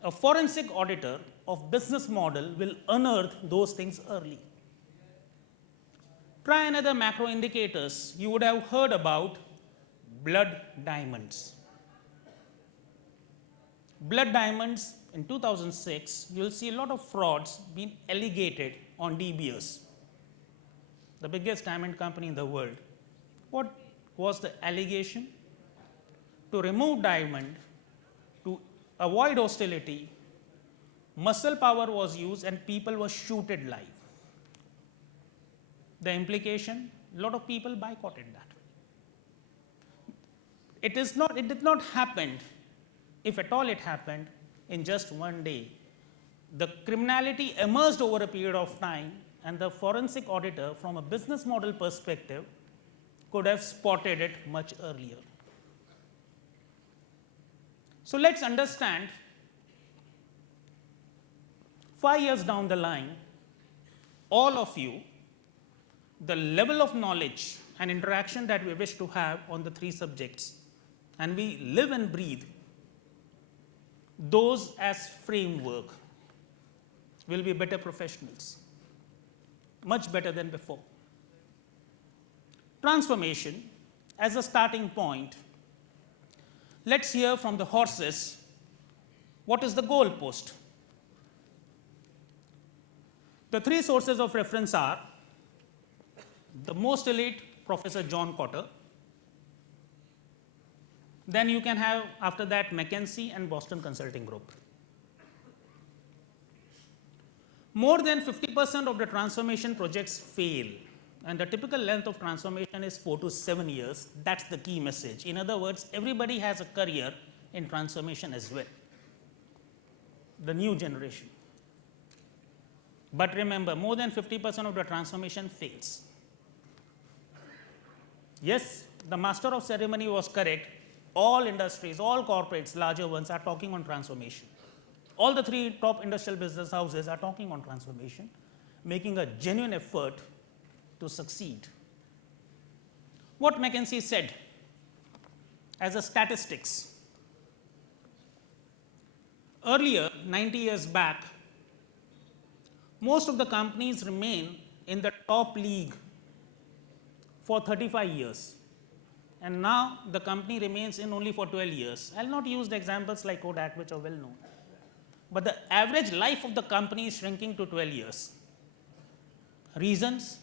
A forensic auditor of business model will unearth those things early. Try another macro indicators. You would have heard about blood diamonds. Blood diamonds in 2006, you will see a lot of frauds being alleged on De Beers, the biggest diamond company in the world. What was the allegation? To remove diamond, to avoid hostility, muscle power was used and people were shooted live. The implication, a lot of people boycotted that. It did not happen, if at all it happened, in just one day. The criminality emerged over a period of time, and the forensic auditor, from a business model perspective, could have spotted it much earlier. So let's understand, 5 years down the line, all of you, the level of knowledge and interaction that we wish to have on the 3 subjects, and we live and breathe those as framework, will be better professionals, much better than before. Transformation as a starting point. Let's hear from the horses, what is the goalpost? The 3 sources of reference are the most elite, Professor John Cotter. Then you can have, after that, McKinsey and Boston Consulting Group. More than 50% of the transformation projects fail, and the typical length of transformation is 4 to 7 years. That's the key message. In other words, everybody has a career in transformation as well, the new generation. But remember, more than 50% of the transformation fails. Yes, the master of ceremony was correct. All industries, all corporates, larger ones, are talking on transformation. All the 3 top industrial business houses are talking on transformation, making a genuine effort to succeed. What McKinsey said as a statistics. Earlier, 90 years back, most of the companies remain in the top league for 35 years. And now the company remains in only for 12 years. I'll not use the examples like Kodak, which are well known. But the average life of the company is shrinking to 12 years. Reasons?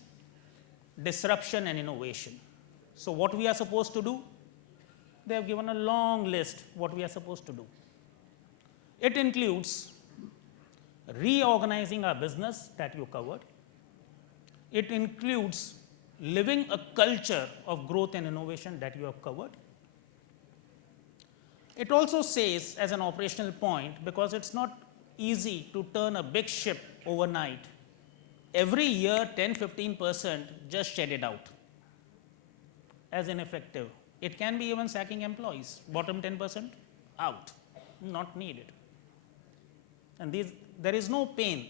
Disruption and innovation. So what we are supposed to do? They have given a long list what we are supposed to do. It includes reorganizing our business that you covered. It includes living a culture of growth and innovation that you have covered. It also says, as an operational point, because it's not easy to turn a big ship overnight, every year 10-15% just shed it out as ineffective. It can be even sacking employees, bottom 10% out, not needed. And there is no pain,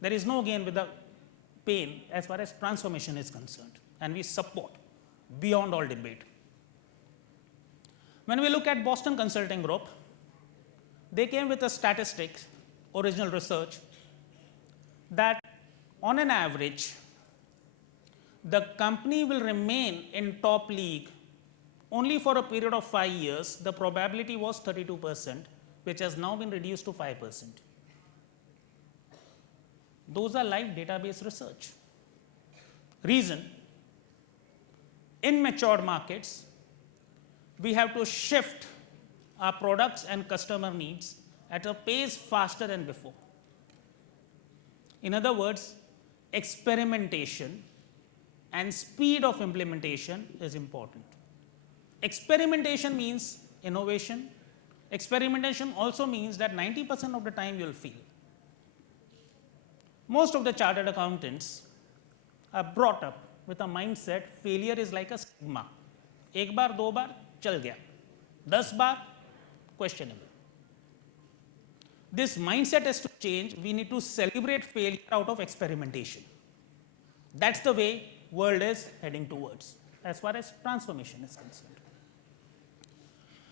there is no gain without pain as far as transformation is concerned, and we support beyond all debate. When we look at Boston Consulting Group, they came with a statistic, original research, that on an average, the company will remain in top league only for a period of 5 years. The probability was 32%, which has now been reduced to 5%. Those are live database research. Reason, in matured markets, we have to shift our products and customer needs at a pace faster than before. In other words, experimentation and speed of implementation is important. Experimentation means innovation. Experimentation also means that 90% of the time you will fail. Most of the chartered accountants are brought up with a mindset failure is like a stigma. एक बार दो बार चल गया, 10 बार questionable. This mindset has to change. We need to celebrate failure out of experimentation. That's the way world is heading towards as far as transformation is concerned.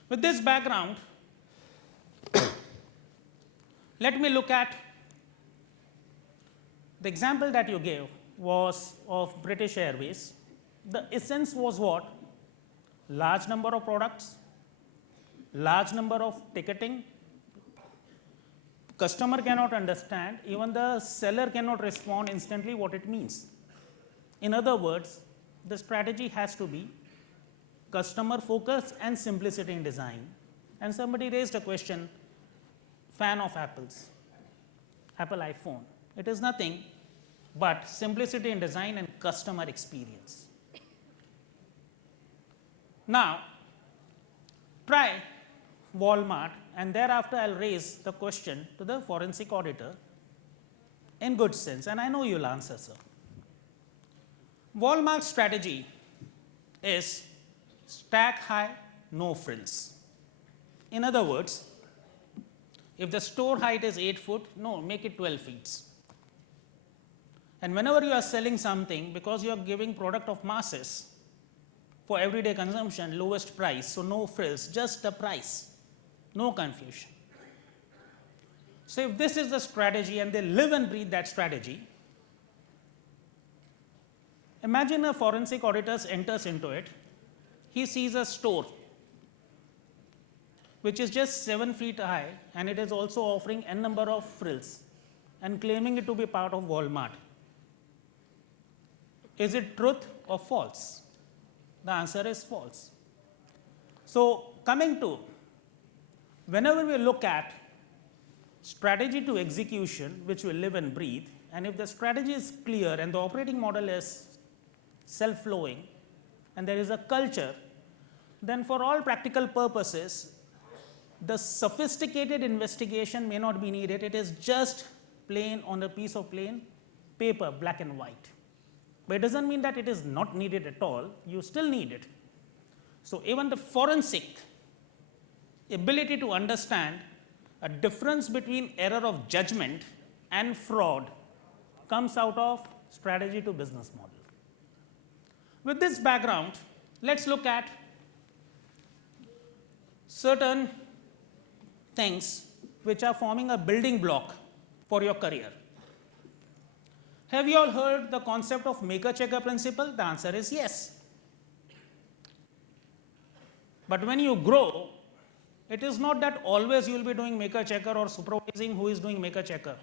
With this background, let me look at the example that you gave was of British Airways. The essence was what? Large number of products, large number of ticketing. Customer cannot understand, even the seller cannot respond instantly what it means. In other words, the strategy has to be customer focus and simplicity in design. And somebody raised a question, fan of Apple's, Apple iPhone. It is nothing but simplicity in design and customer experience. Now, try Walmart, and thereafter I'll raise the question to the forensic auditor in good sense, and I know you'll answer, sir. Walmart's strategy is stack high, no frills. In other words, if the store height is 8 foot, no, make it 12 feet. And whenever you are selling something, because you are giving product of masses for everyday consumption, lowest price, so no frills, just the price, no confusion. So if this is the strategy and they live and breathe that strategy, imagine a forensic auditor enters into it. He sees a store which is just 7 feet high, and it is also offering n number of frills and claiming it to be part of Walmart. Is it truth or false? The answer is false. So coming to, whenever we look at strategy to execution, which will live and breathe, and if the strategy is clear and the operating model is self-flowing and there is a culture, then for all practical purposes, the sophisticated investigation may not be needed. It is just plain on a piece of plain paper, black and white. But it doesn't mean that it is not needed at all. You still need it. So even the forensic ability to understand a difference between error of judgment and fraud comes out of strategy to business model. With this background, let's look at certain things which are forming a building block for your career. Have you all heard the concept of maker-checker principle? The answer is yes. But when you grow, it is not that always you will be doing maker-checker or supervising who is doing maker-checker.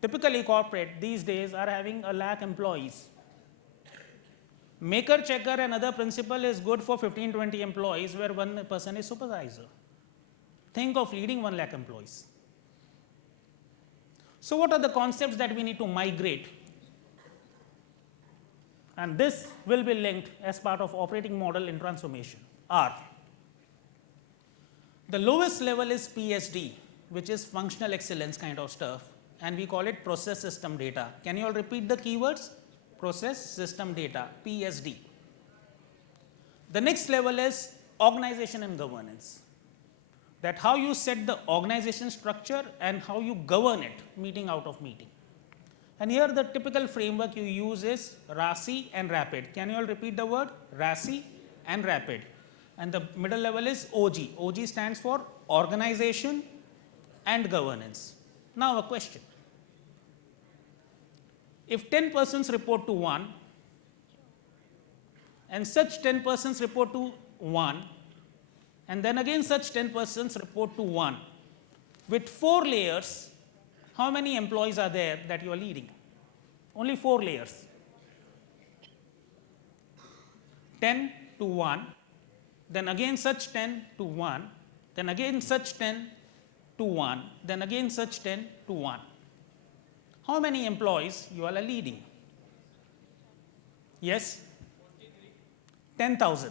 Typically, corporate these days are having 1 lakh employees. Maker-checker and other principle is good for 15-20 employees where one person is supervisor. Think of leading 1 lakh employees. So what are the concepts that we need to migrate? And this will be linked as part of operating model in transformation. R. The lowest level is PSD, which is functional excellence kind of stuff, and we call it process system data. Can you all repeat the keywords? Process system data, PSD. The next level is organization and governance. That how you set the organization structure and how you govern it, meeting out of meeting. And here the typical framework you use is RASI and RAPID. Can you all repeat the word? RASI and RAPID. And the middle level is OG. OG stands for organization and governance. Now a question. If 10 persons report to 1, and such 10 persons report to 1, and then again such 10 persons report to 1, with 4 layers, how many employees are there that you are leading? Only 4 layers. 10 to 1, then again such 10 to 1, then again such 10 to 1, then again such 10 to 1. How many employees you all are leading? Yes? 10,000.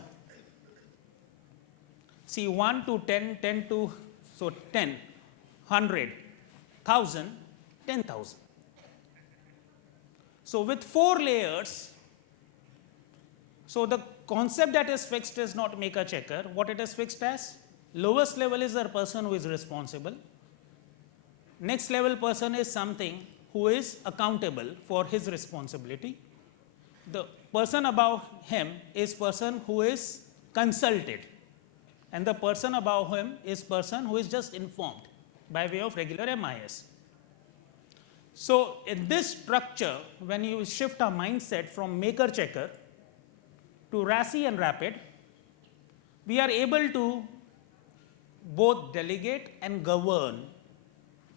See, 1 to 10, 10 to, so 10, 100, 1,000, 10,000. So with 4 layers, so the concept that is fixed is not maker checker. What it is fixed as? Lowest level is the person who is responsible. Next level person is something who is accountable for his responsibility. The person above him is person who is consulted. And the person above him is person who is just informed by way of regular MIS. So in this structure, when you shift our mindset from maker checker to RASI and rapid, we are able to both delegate and govern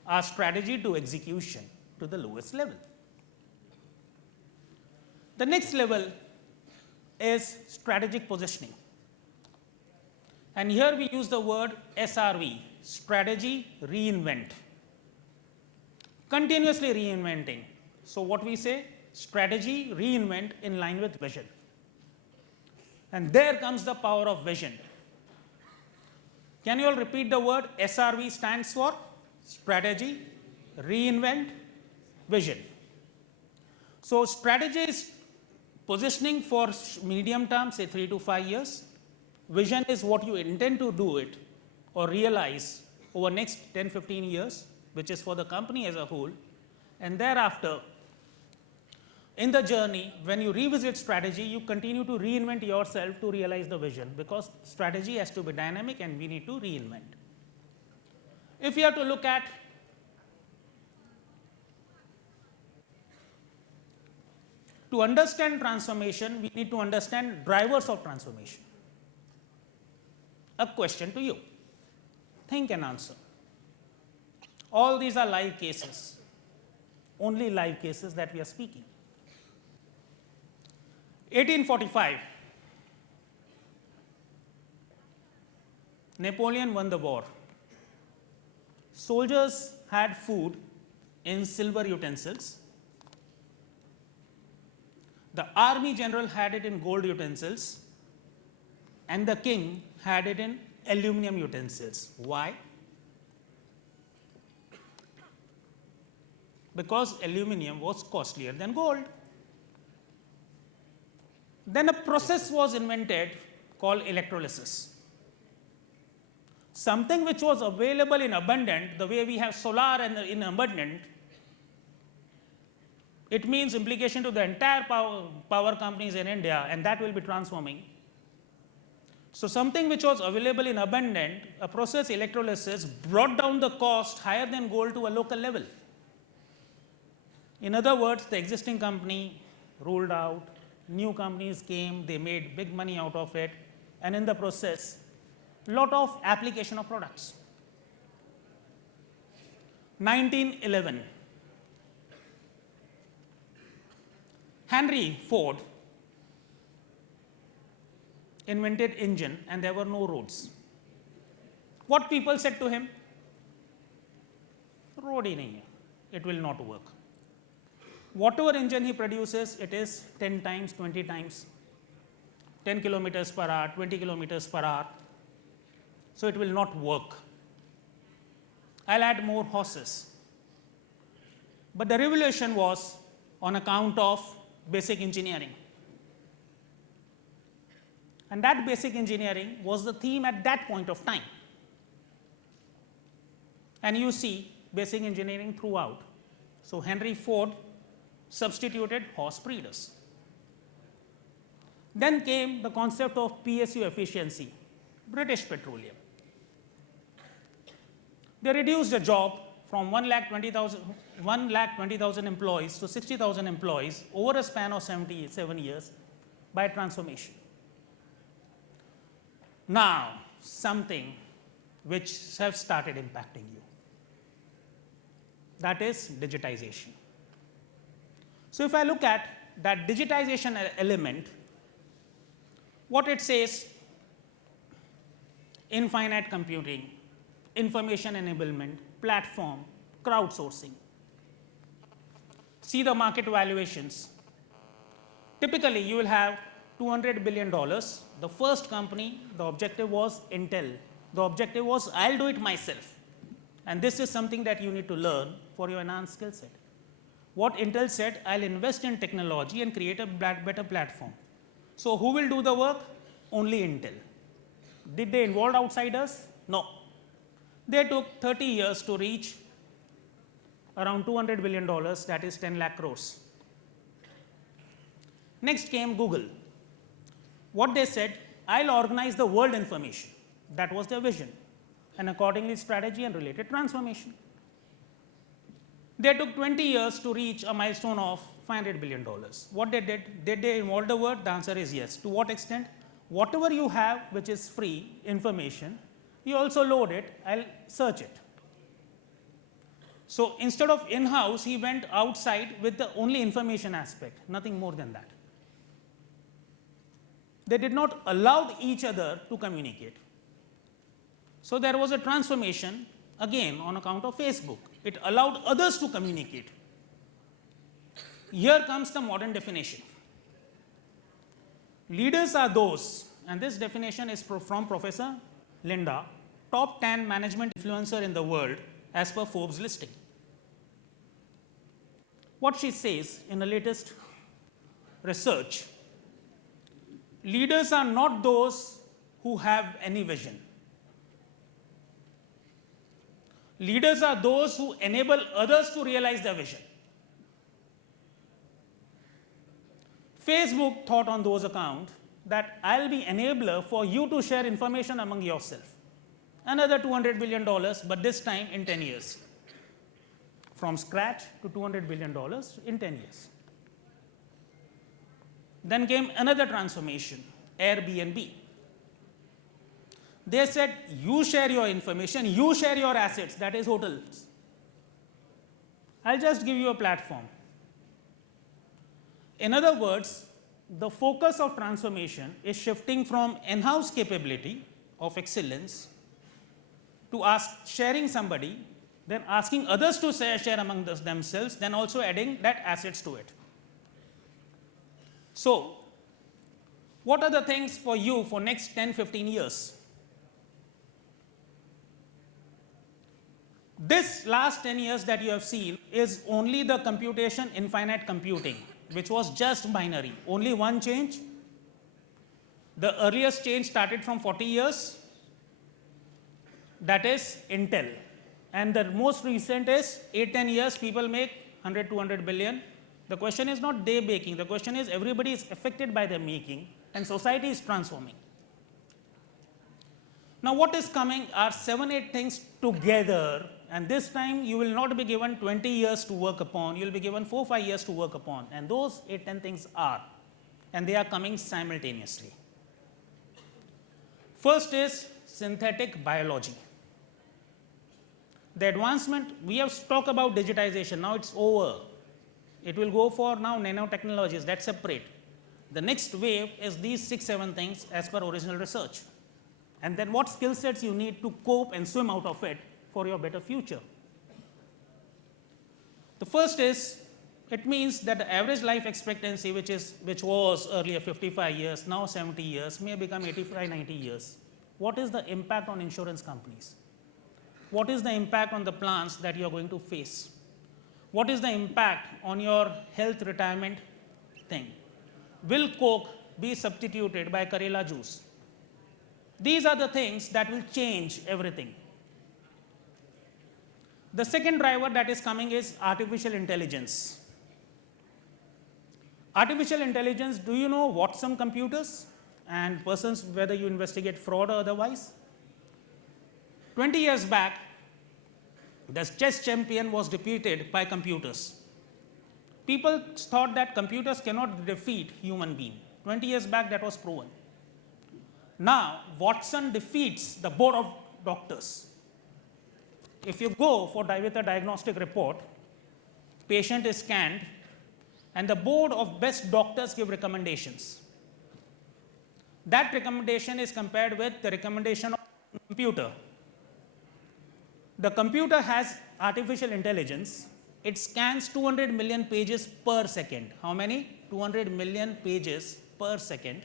our strategy to execution to the lowest level. The next level is strategic positioning. And here we use the word SRV, strategy reinvent. Continuously reinventing. So what we say? Strategy reinvent in line with vision. And there comes the power of vision. Can you all repeat the word? SRV stands for strategy, reinvent, vision. So strategy is positioning for medium term, say 3 to 5 years. Vision is what you intend to do it or realize over next 10, 15 years, which is for the company as a whole. And thereafter, in the journey, when you revisit strategy, you continue to reinvent yourself to realize the vision, because strategy has to be dynamic and we need to reinvent. If you have to look at to understand transformation, we need to understand drivers of transformation. A question to you. Think and answer. All these are live cases, only live cases that we are speaking. 1845, Napoleon won the war. Soldiers had food in silver utensils. The army general had it in gold utensils, and the king had it in aluminum utensils. Why? Because aluminum was costlier than gold. Then a process was invented called electrolysis. Something which was available in abundance, the way we have solar and in abundant, it means implication to the entire power companies in India, and that will be transforming. So something which was available in abundant, a process electrolysis brought down the cost higher than gold to a local level. In other words, the existing company ruled out, new companies came, they made big money out of it, and in the process, lot of application of products. 1911, Henry Ford invented engine and there were no roads. What people said to him? Road hi nahi hai, it will not work. Whatever engine he produces, it is 10 times, 20 times, 10 kilometers per hour, 20 kilometers per hour. So it will not work. I'll add more horses. But the revolution was on account of basic engineering. And that basic engineering was the theme at that point of time. And you see basic engineering throughout. So Henry Ford substituted horse breeders. Then came the concept of PSU efficiency, British Petroleum. They reduced the job from 1,20,000 employees to 60,000 employees over a span of 77 years by transformation. Now, something which have started impacting you. that is digitization. So if I look at that digitization element, what it says, infinite computing, information enablement, platform, crowdsourcing. See the market valuations. Typically, you will have $200 billion. The first company, the objective was Intel. The objective was, I'll do it myself. And this is something that you need to learn for your enhanced skill set. What Intel said, I'll invest in technology and create a better platform. So who will do the work? Only Intel. Did they involve outsiders? No. They took 30 years to reach around $200 billion, that is 10 lakh crores. Next came Google. What they said, I'll organize the world information. That was their vision. And accordingly, strategy and related transformation. They took 20 years to reach a milestone of $500 billion. What they did they involve the world? The answer is yes. To what extent? Whatever you have which is free information, you also load it, I'll search it. So instead of in-house, he went outside with the only information aspect, nothing more than that. They did not allow each other to communicate. So there was a transformation, again, on account of Facebook. It allowed others to communicate. Here comes the modern definition. Leaders are those, and this definition is from Professor Linda, top 10 management influencer in the world as per Forbes listing. What she says in the latest research, leaders are not those who have any vision. Leaders are those who enable others to realize their vision. Facebook thought on those accounts that I'll be enabler for you to share information among yourself. Another $200 billion, but this time in 10 years. From scratch to $200 billion in 10 years. Then came another transformation, Airbnb. They said, you share your information, you share your assets, that is hotels. I'll just give you a platform. In other words, the focus of transformation is shifting from in-house capability of excellence to sharing somebody, then asking others to share among themselves, then also adding that assets to it. So, what are the things for you for next 10, 15 years? This last 10 years that you have seen is only the computation, infinite computing, which was just binary. Only one change. The earliest change started from 40 years. That is Intel. And the most recent is 8-10 years, people make 100, 200 billion. The question is not they making. The question is everybody is affected by their making and society is transforming. Now what is coming are 7-8 things together, and this time you will not be given 20 years to work upon, you will be given 4-5 years to work upon, and those 8-10 things are, and they are coming simultaneously. First is synthetic biology. The advancement, we have talked about digitization, now it's over. It will go for now nanotechnologies, that's separate. The next wave is these 6-7 things as per original research. And then what skill sets you need to cope and swim out of it for your better future. The first is, it means that the average life expectancy, which was earlier 55 years, now 70 years, may become 85, 90 years. What is the impact on insurance companies? What is the impact on the plans that you are going to face? What is the impact on your health retirement thing? Will Coke be substituted by Karela juice? These are the things that will change everything. The second driver that is coming is artificial intelligence. Artificial intelligence, do you know Watson computers and persons, whether you investigate fraud or otherwise? 20 years back, the chess champion was defeated by computers. People thought that computers cannot defeat human being. 20 years back, that was proven. Now, Watson defeats the board of doctors. If you go with a diagnostic report, patient is scanned, and the board of best doctors give recommendations. That recommendation is compared with the recommendation of the computer. The computer has artificial intelligence. It scans 200 million pages per second. How many? 200 million pages per second.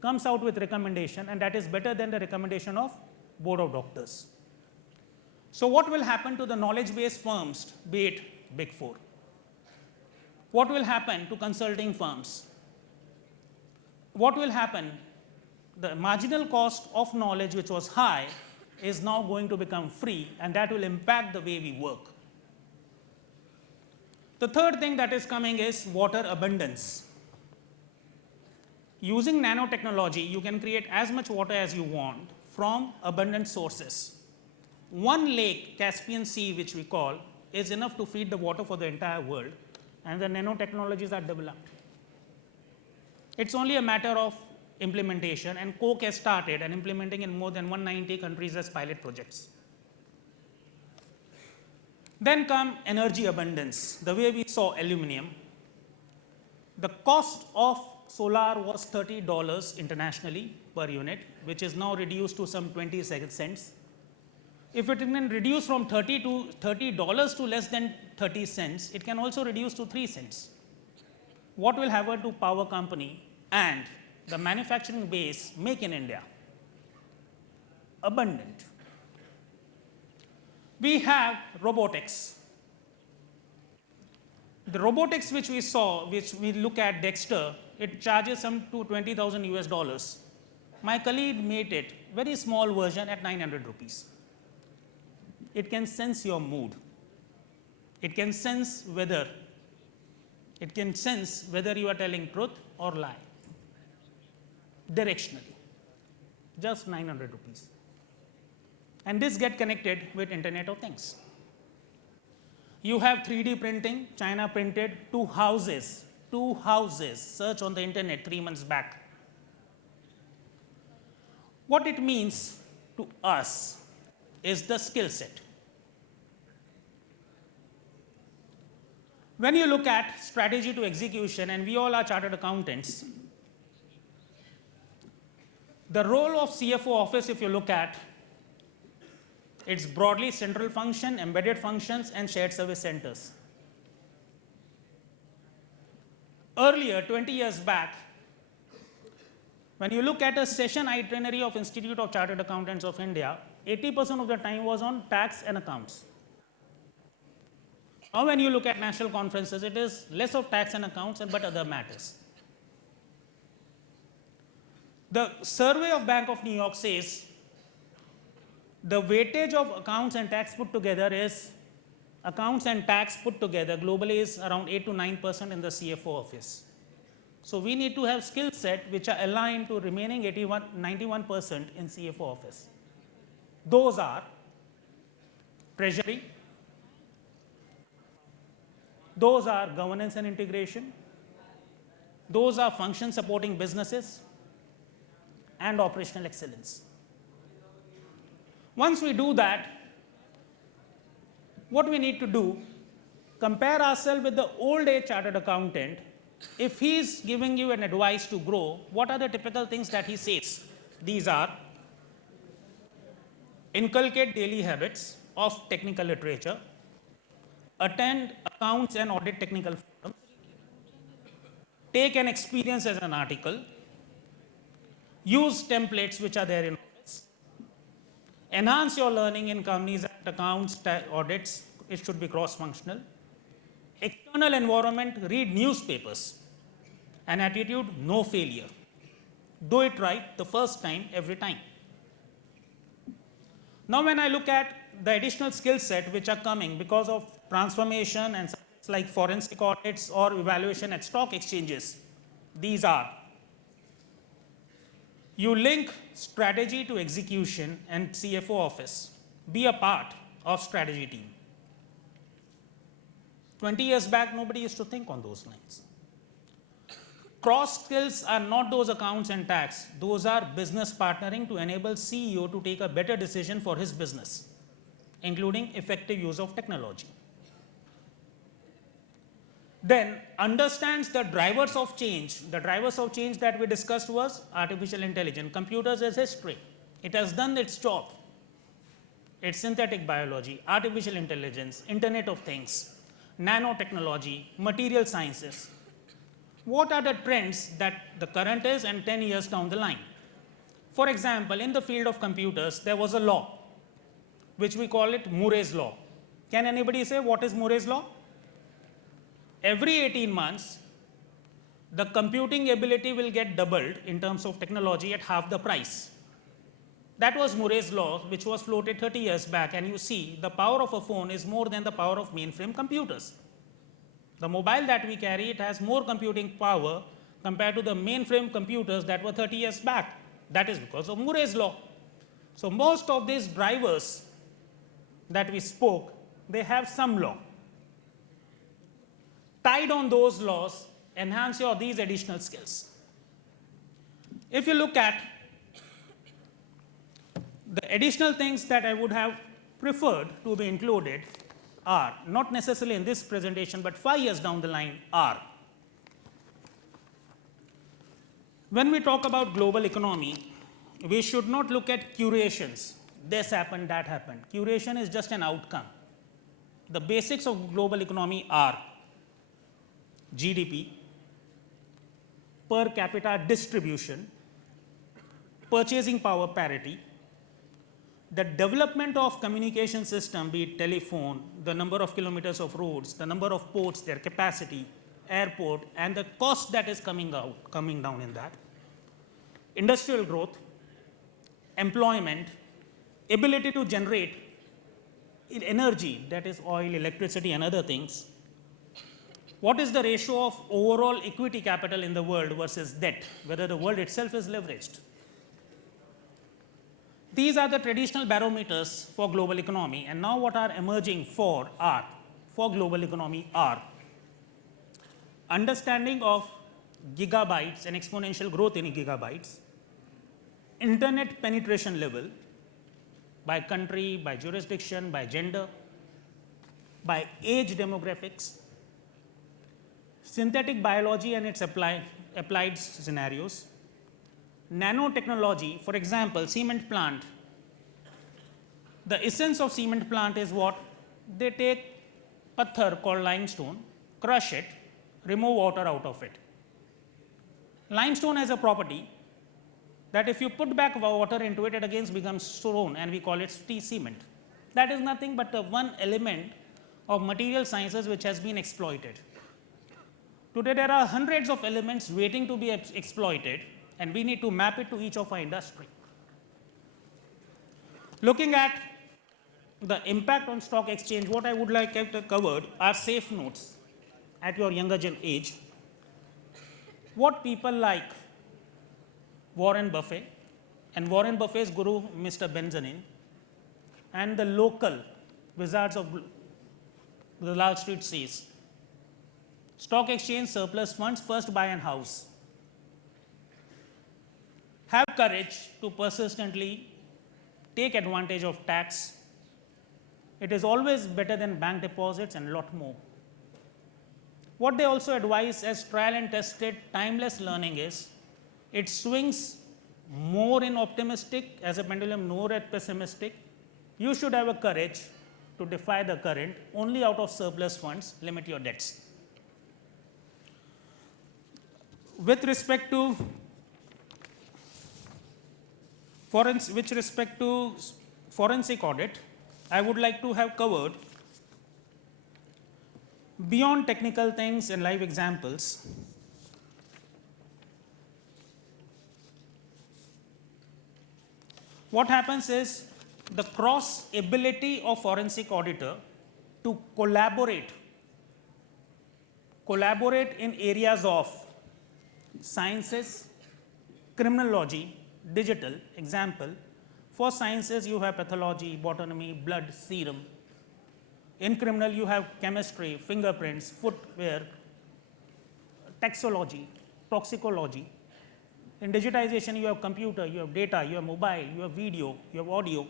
Comes out with recommendation, and that is better than the recommendation of board of doctors. So what will happen to the knowledge-based firms, be it Big Four? What will happen to consulting firms? What will happen? The marginal cost of knowledge, which was high, is now going to become free, and that will impact the way we work. The third thing that is coming is water abundance. Using nanotechnology, you can create as much water as you want from abundant sources. One lake, Caspian Sea, which we call, is enough to feed the water for the entire world, and the nanotechnologies are developed. It's only a matter of implementation, and Coke has started and implementing in more than 190 countries as pilot projects. Then come energy abundance, the way we saw aluminum. The cost of solar was $30 internationally per unit, which is now reduced to some 20 cents. If it can reduce from $30 to less than 30 cents, it can also reduce to 3 cents. What will happen to power company and the manufacturing base make in India? Abundant. We have robotics. The robotics which we saw, which we look at Dexter, it charges some to 20,000 US dollars. My colleague made it very small version at 900 rupees. It can sense your mood. It can sense whether you are telling truth or lie. Directionally. Just 900 rupees. And this get connected with Internet of Things. You have 3D printing. China printed 2 houses. 2 houses. Search on the internet 3 months back. What it means to us is the skill set. When you look at strategy to execution, and we all are chartered accountants, the role of CFO office, if you look at, it's broadly central function, embedded functions, and shared service centers. Earlier, 20 years back, when you look at a session itinerary of Institute of Chartered Accountants of India, 80% of the time was on tax and accounts. Now when you look at national conferences, it is less of tax and accounts but other matters. The survey of Bank of New York says the weightage of accounts and tax put together is, accounts and tax put together globally is around 8 to 9% in the CFO office. So we need to have skill set which are aligned to remaining 91% in CFO office. Those are treasury, those are governance and integration, those are function supporting businesses, and operational excellence. Once we do that, what we need to do, compare ourselves with the old age chartered accountant. If he is giving you an advice to grow, what are the typical things that he says? These are: inculcate daily habits of technical literature, attend accounts and audit technical forums, take an experience as an article, use templates which are there in office, enhance your learning in companies and accounts, audits, it should be cross-functional, external environment, read newspapers, and attitude, no failure. Do it right the first time, every time. Now when I look at the additional skill set which are coming because of transformation and subjects like forensic audits or evaluation at stock exchanges, these are: you link strategy to execution and CFO office. Be a part of strategy team. 20 years back, nobody used to think on those lines. Cross skills are not those accounts and tax. Those are business partnering to enable CEO to take a better decision for his business, including effective use of technology. then understands the drivers of change. The drivers of change that we discussed was artificial intelligence. Computers is history. It has done its job. It's synthetic biology, artificial intelligence, Internet of Things, nanotechnology, material sciences. What are the trends that the current is and 10 years down the line? For example, in the field of computers, there was a law, which we call it Murray's law. Can anybody say what is Murray's law? Every 18 months, the computing ability will get doubled in terms of technology at half the price. That was Murray's law, which was floated 30 years back, and you see the power of a phone is more than the power of mainframe computers. The mobile that we carry, it has more computing power compared to the mainframe computers that were 30 years back. That is because of Murray's law. So most of these drivers that we spoke, they have some law. Tied on those laws, enhance these additional skills. If you look at the additional things that I would have preferred to be included are, not necessarily in this presentation, but 5 years down the line are. When we talk about global economy, we should not look at curations. This happened, that happened. Curation is just an outcome. The basics of global economy are GDP, per capita distribution, purchasing power parity, the development of communication system, be it telephone, the number of kilometers of roads, the number of ports, their capacity, airport, and the cost that is coming down in that, industrial growth, employment, ability to generate energy, that is oil, electricity, and other things. What is the ratio of overall equity capital in the world versus debt, whether the world itself is leveraged? These are the traditional barometers for global economy, and now what are emerging for global economy are understanding of gigabytes and exponential growth in gigabytes, internet penetration level by country, by jurisdiction, by gender, by age demographics, synthetic biology and its applied scenarios, nanotechnology, for example, cement plant. The essence of cement plant is what? They take pathar called limestone, crush it, remove water out of it. Limestone has a property that if you put back water into it, it again becomes stone, and we call it cement. That is nothing but one element of material sciences which has been exploited. Today there are hundreds of elements waiting to be exploited, and we need to map it to each of our industry. Looking at the impact on stock exchange, what I would like to have covered are safe notes at your younger age. What people like Warren Buffett and Warren Buffett's guru, Mr. Benjamin, and the local wizards of the Wall Street says, stock exchange surplus funds, first buy an house. Have courage to persistently take advantage of tax. It is always better than bank deposits and a lot more. What they also advise as trial and tested timeless learning is, it swings more in optimistic as a pendulum, more at pessimistic. You should have a courage to defy the current. Only out of surplus funds, limit your debts. With respect to forensic audit, I would like to have covered beyond technical things and live examples. What happens is the cross ability of forensic auditor to collaborate in areas of sciences, criminology, digital. Example, for sciences you have pathology, botany, blood, serum. In criminal you have chemistry, fingerprints, footwear, taxology, toxicology. In digitization you have computer, you have data, you have mobile, you have video, you have audio.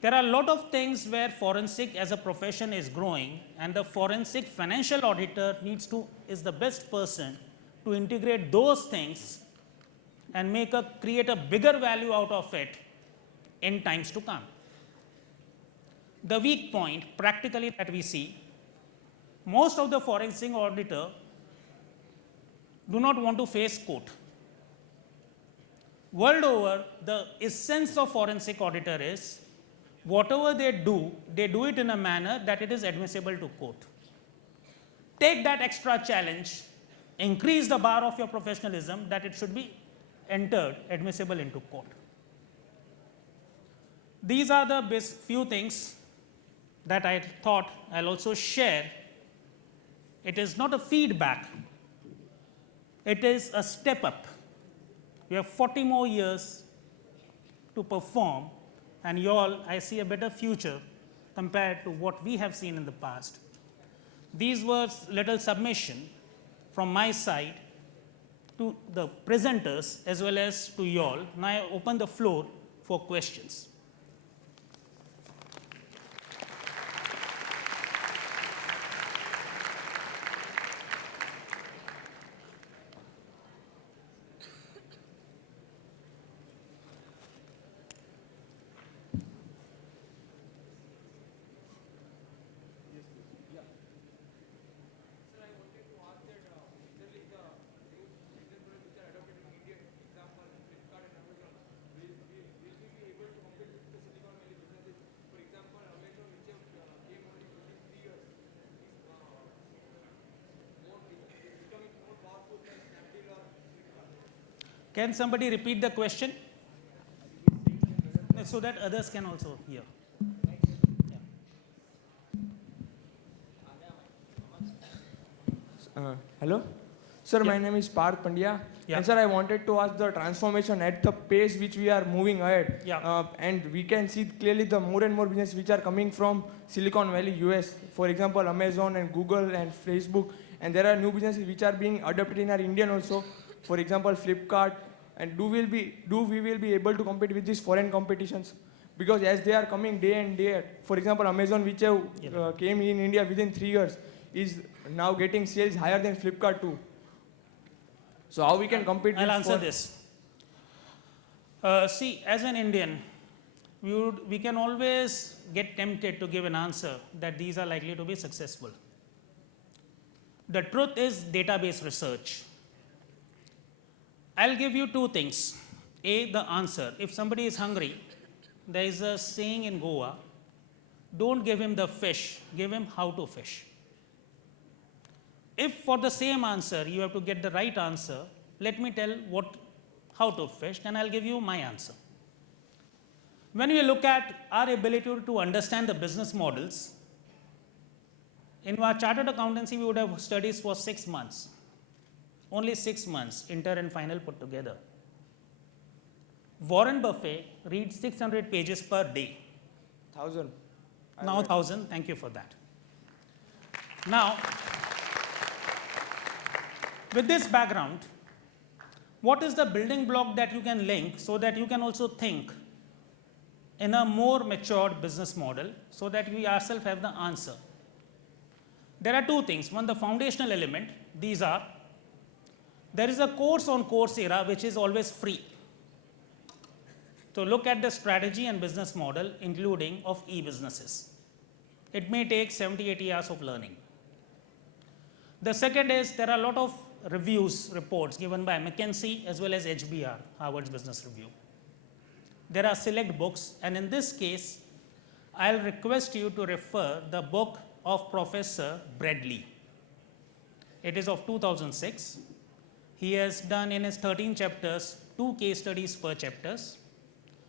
There are a lot of things where forensic as a profession is growing, and the forensic financial auditor is the best person to integrate those things and create a bigger value out of it in times to come. The weak point practically that we see, most of the forensic auditor do not want to face court. World over, the essence of forensic auditor is whatever they do it in a manner that it is admissible to court. Take that extra challenge, increase the bar of your professionalism that it should be admissible into court. These are the few things that I thought I'll also share. It is not a feedback, it is a step up. You have 40 more years to perform, and you all, I see a better future compared to what we have seen in the past. These were little submission from my side to the presenters as well as to you all. Now I open the floor for questions. Can somebody repeat the question so that others can also hear? Hello? Sir, my name is Parth Pandya. Yeah. And sir, I wanted to ask the transformation at the pace which we are moving ahead. Yeah. And we can see clearly the more and more business which are coming from Silicon Valley, US. For example, Amazon and Google and Facebook. And there are new businesses which are being adopted in our Indian also. For example, Flipkart. And do we will be able to compete with these foreign competitions? Because as they are coming day and day, for example, Amazon, which came in India within 3 years, is now getting sales higher than Flipkart too. So how we can compete? I'll answer this. See, as an Indian, we can always get tempted to give an answer that these are likely to be successful. The truth is database research. I'll give you two things. A, the answer. If somebody is hungry, there is a saying in Goa, don't give him the fish, give him how to fish. If for the same answer you have to get the right answer, let me tell how to fish, then I'll give you my answer. When we look at our ability to understand the business models, in our chartered accountancy, we would have studies for 6 months. Only 6 months, inter and final put together. Warren Buffett reads 600 pages per day. 1,000. Now 1,000, thank you for that. Now, with this background, what is the building block that you can link so that you can also think in a more matured business model so that we ourselves have the answer? There are two things. One, the foundational element. These are, there is a course on Coursera which is always free. So look at the strategy and business model, including of e-businesses. It may take 70, 80 hours of learning. The second is there are a lot of reviews, reports given by McKinsey as well as HBR, Harvard's Business Review. There are select books, and in this case, I'll request you to refer the book of Professor Bradley. It is of 2006. He has done in his 13 chapters 2 case studies per chapters,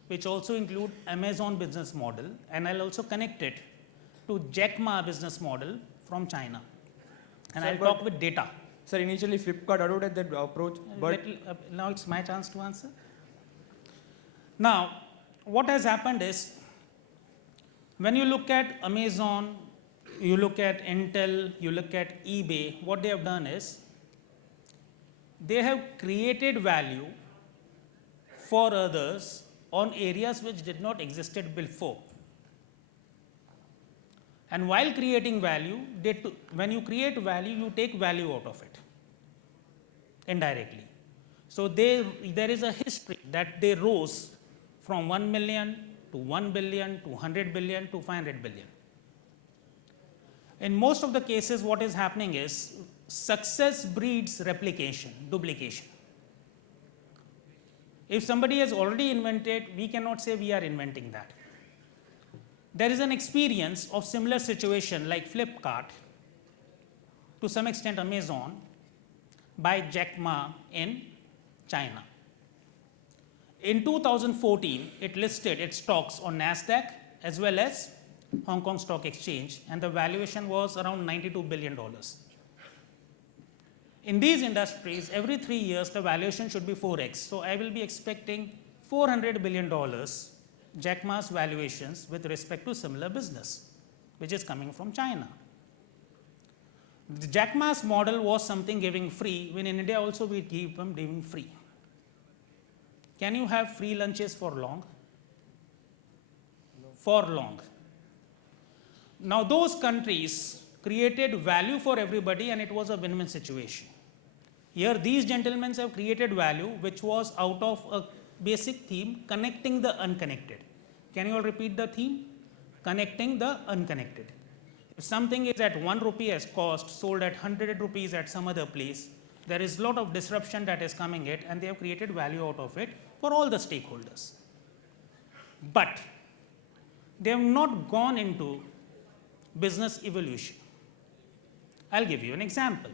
which also include Amazon business model, and I'll also connect it to Jack Ma business model from China. And I'll talk with data. Sir, initially Flipkart adopted that approach, but now it's my chance to answer. Now, what has happened is, when you look at Amazon, you look at Intel, you look at eBay, what they have done is, they have created value for others on areas which did not existed before. And while creating value, when you create value, you take value out of it indirectly. So there is a history that they rose from 1 million to 1 billion to 100 billion to 500 billion. In most of the cases, what is happening is success breeds replication, duplication. If somebody has already invented, we cannot say we are inventing that. There is an experience of similar situation like Flipkart, to some extent Amazon, by Jack Ma in China. In 2014, it listed its stocks on NASDAQ as well as Hong Kong Stock Exchange, and the valuation was around $92 billion. In these industries, every 3 years, the valuation should be 4x. So I will be expecting $400 billion Jack Ma's valuations with respect to similar business, which is coming from China. The Jack Ma's model was something giving free, when in India also we keep them giving free. Can you have free lunches for long? No. For long. Now those countries created value for everybody and it was a win-win situation. Here these gentlemen have created value which was out of a basic theme, connecting the unconnected. Can you all repeat the theme? Connecting the unconnected. If something is at 1 rupee as cost, sold at 100 rupees at some other place, there is a lot of disruption that is coming it, and they have created value out of it for all the stakeholders. But they have not gone into business evolution. I'll give you an example.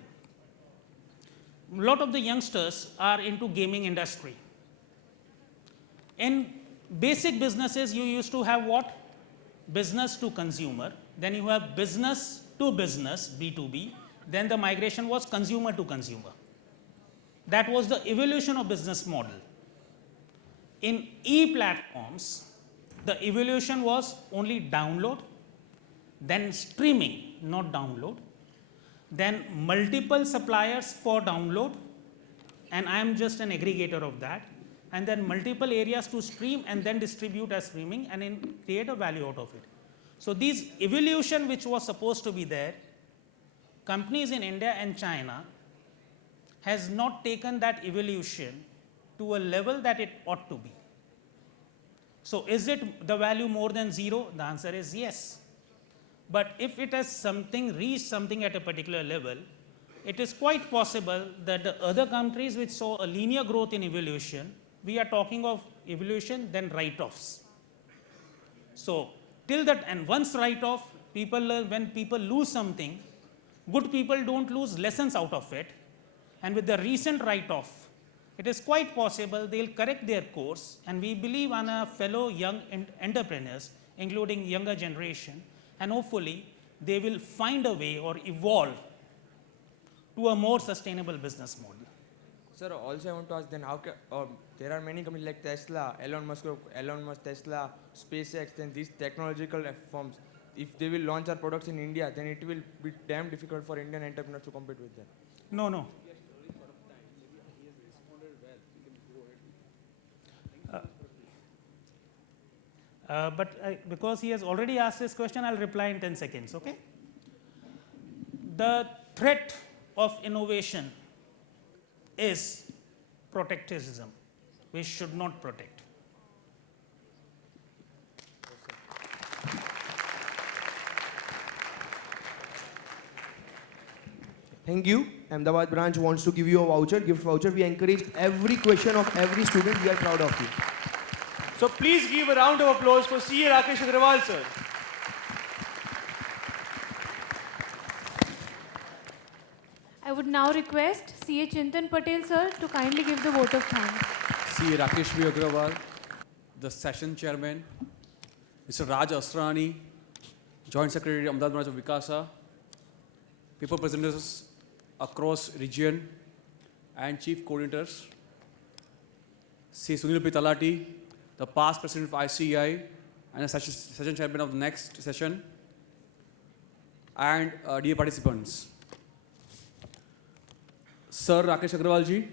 A lot of the youngsters are into gaming industry. In basic businesses, you used to have what? Business to consumer. Then you have business to business, B2B. Then the migration was consumer to consumer. That was the evolution of business model. In e-platforms, the evolution was only download, then streaming, not download, then multiple suppliers for download, and I am just an aggregator of that, and then multiple areas to stream and then distribute as streaming and then create a value out of it. So these evolution which was supposed to be there, companies in India and China has not taken that evolution to a level that it ought to be. So is it the value more than zero? The answer is yes. But if it has reached something at a particular level, it is quite possible that the other countries which saw a linear growth in evolution, we are talking of evolution, then write-offs. So till that, and once write-off, when people lose something, good people don't lose lessons out of it. And with the recent write-off, it is quite possible they'll correct their course, and we believe on our fellow young entrepreneurs, including younger generation, and hopefully they will find a way or evolve to a more sustainable business model. Sir, also I want to ask then how there are many companies like Tesla, Elon Musk, Tesla, SpaceX, then these technological firms. If they will launch our products in India, then it will be damn difficult for Indian entrepreneurs to compete with them. No. But because he has already asked this question, I'll reply in 10 seconds, okay? The threat of innovation is protectionism. We should not protect. Thank you. Ahmedabad branch wants to give you a voucher, gift voucher. We encourage every question of every student. We are proud of you. So please give a round of applause for CA Rakesh Aggarwal, sir. I would now request CA Chintan Patel, sir, to kindly give the vote of thanks. CA Rakesh Aggarwal, the session chairman, Mr. Raj Asrani, Joint Secretary, Ahmedabad branch of WICASA, paper presenters across region, and chief coordinators, C. Sunil Pitalati, the past president of ICAI, and the session chairman of the next session, and dear participants. Sir Rakesh Aggarwal ji,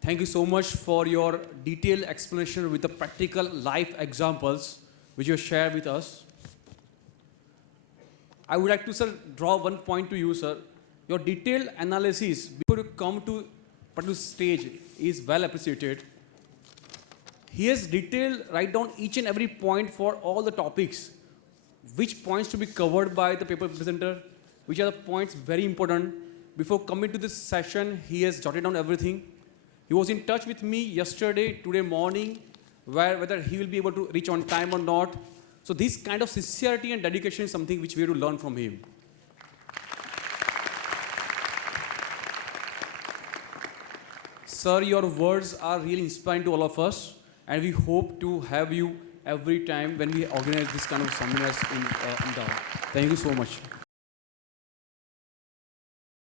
thank you so much for your detailed explanation with the practical life examples which you shared with us. I would like to, sir, draw one point to you, sir. Your detailed analysis before you come to particular stage is well appreciated. He has detailed, write down each and every point for all the topics, which points to be covered by the paper presenter, which are the points very important. Before coming to this session, he has jotted down everything. He was in touch with me yesterday, today morning, whether he will be able to reach on time or not. So this kind of sincerity and dedication is something which we have to learn from him. Sir, your words are really inspiring to all of us, and we hope to have you every time when we organize this kind of seminars in Dhaka. Thank you so much.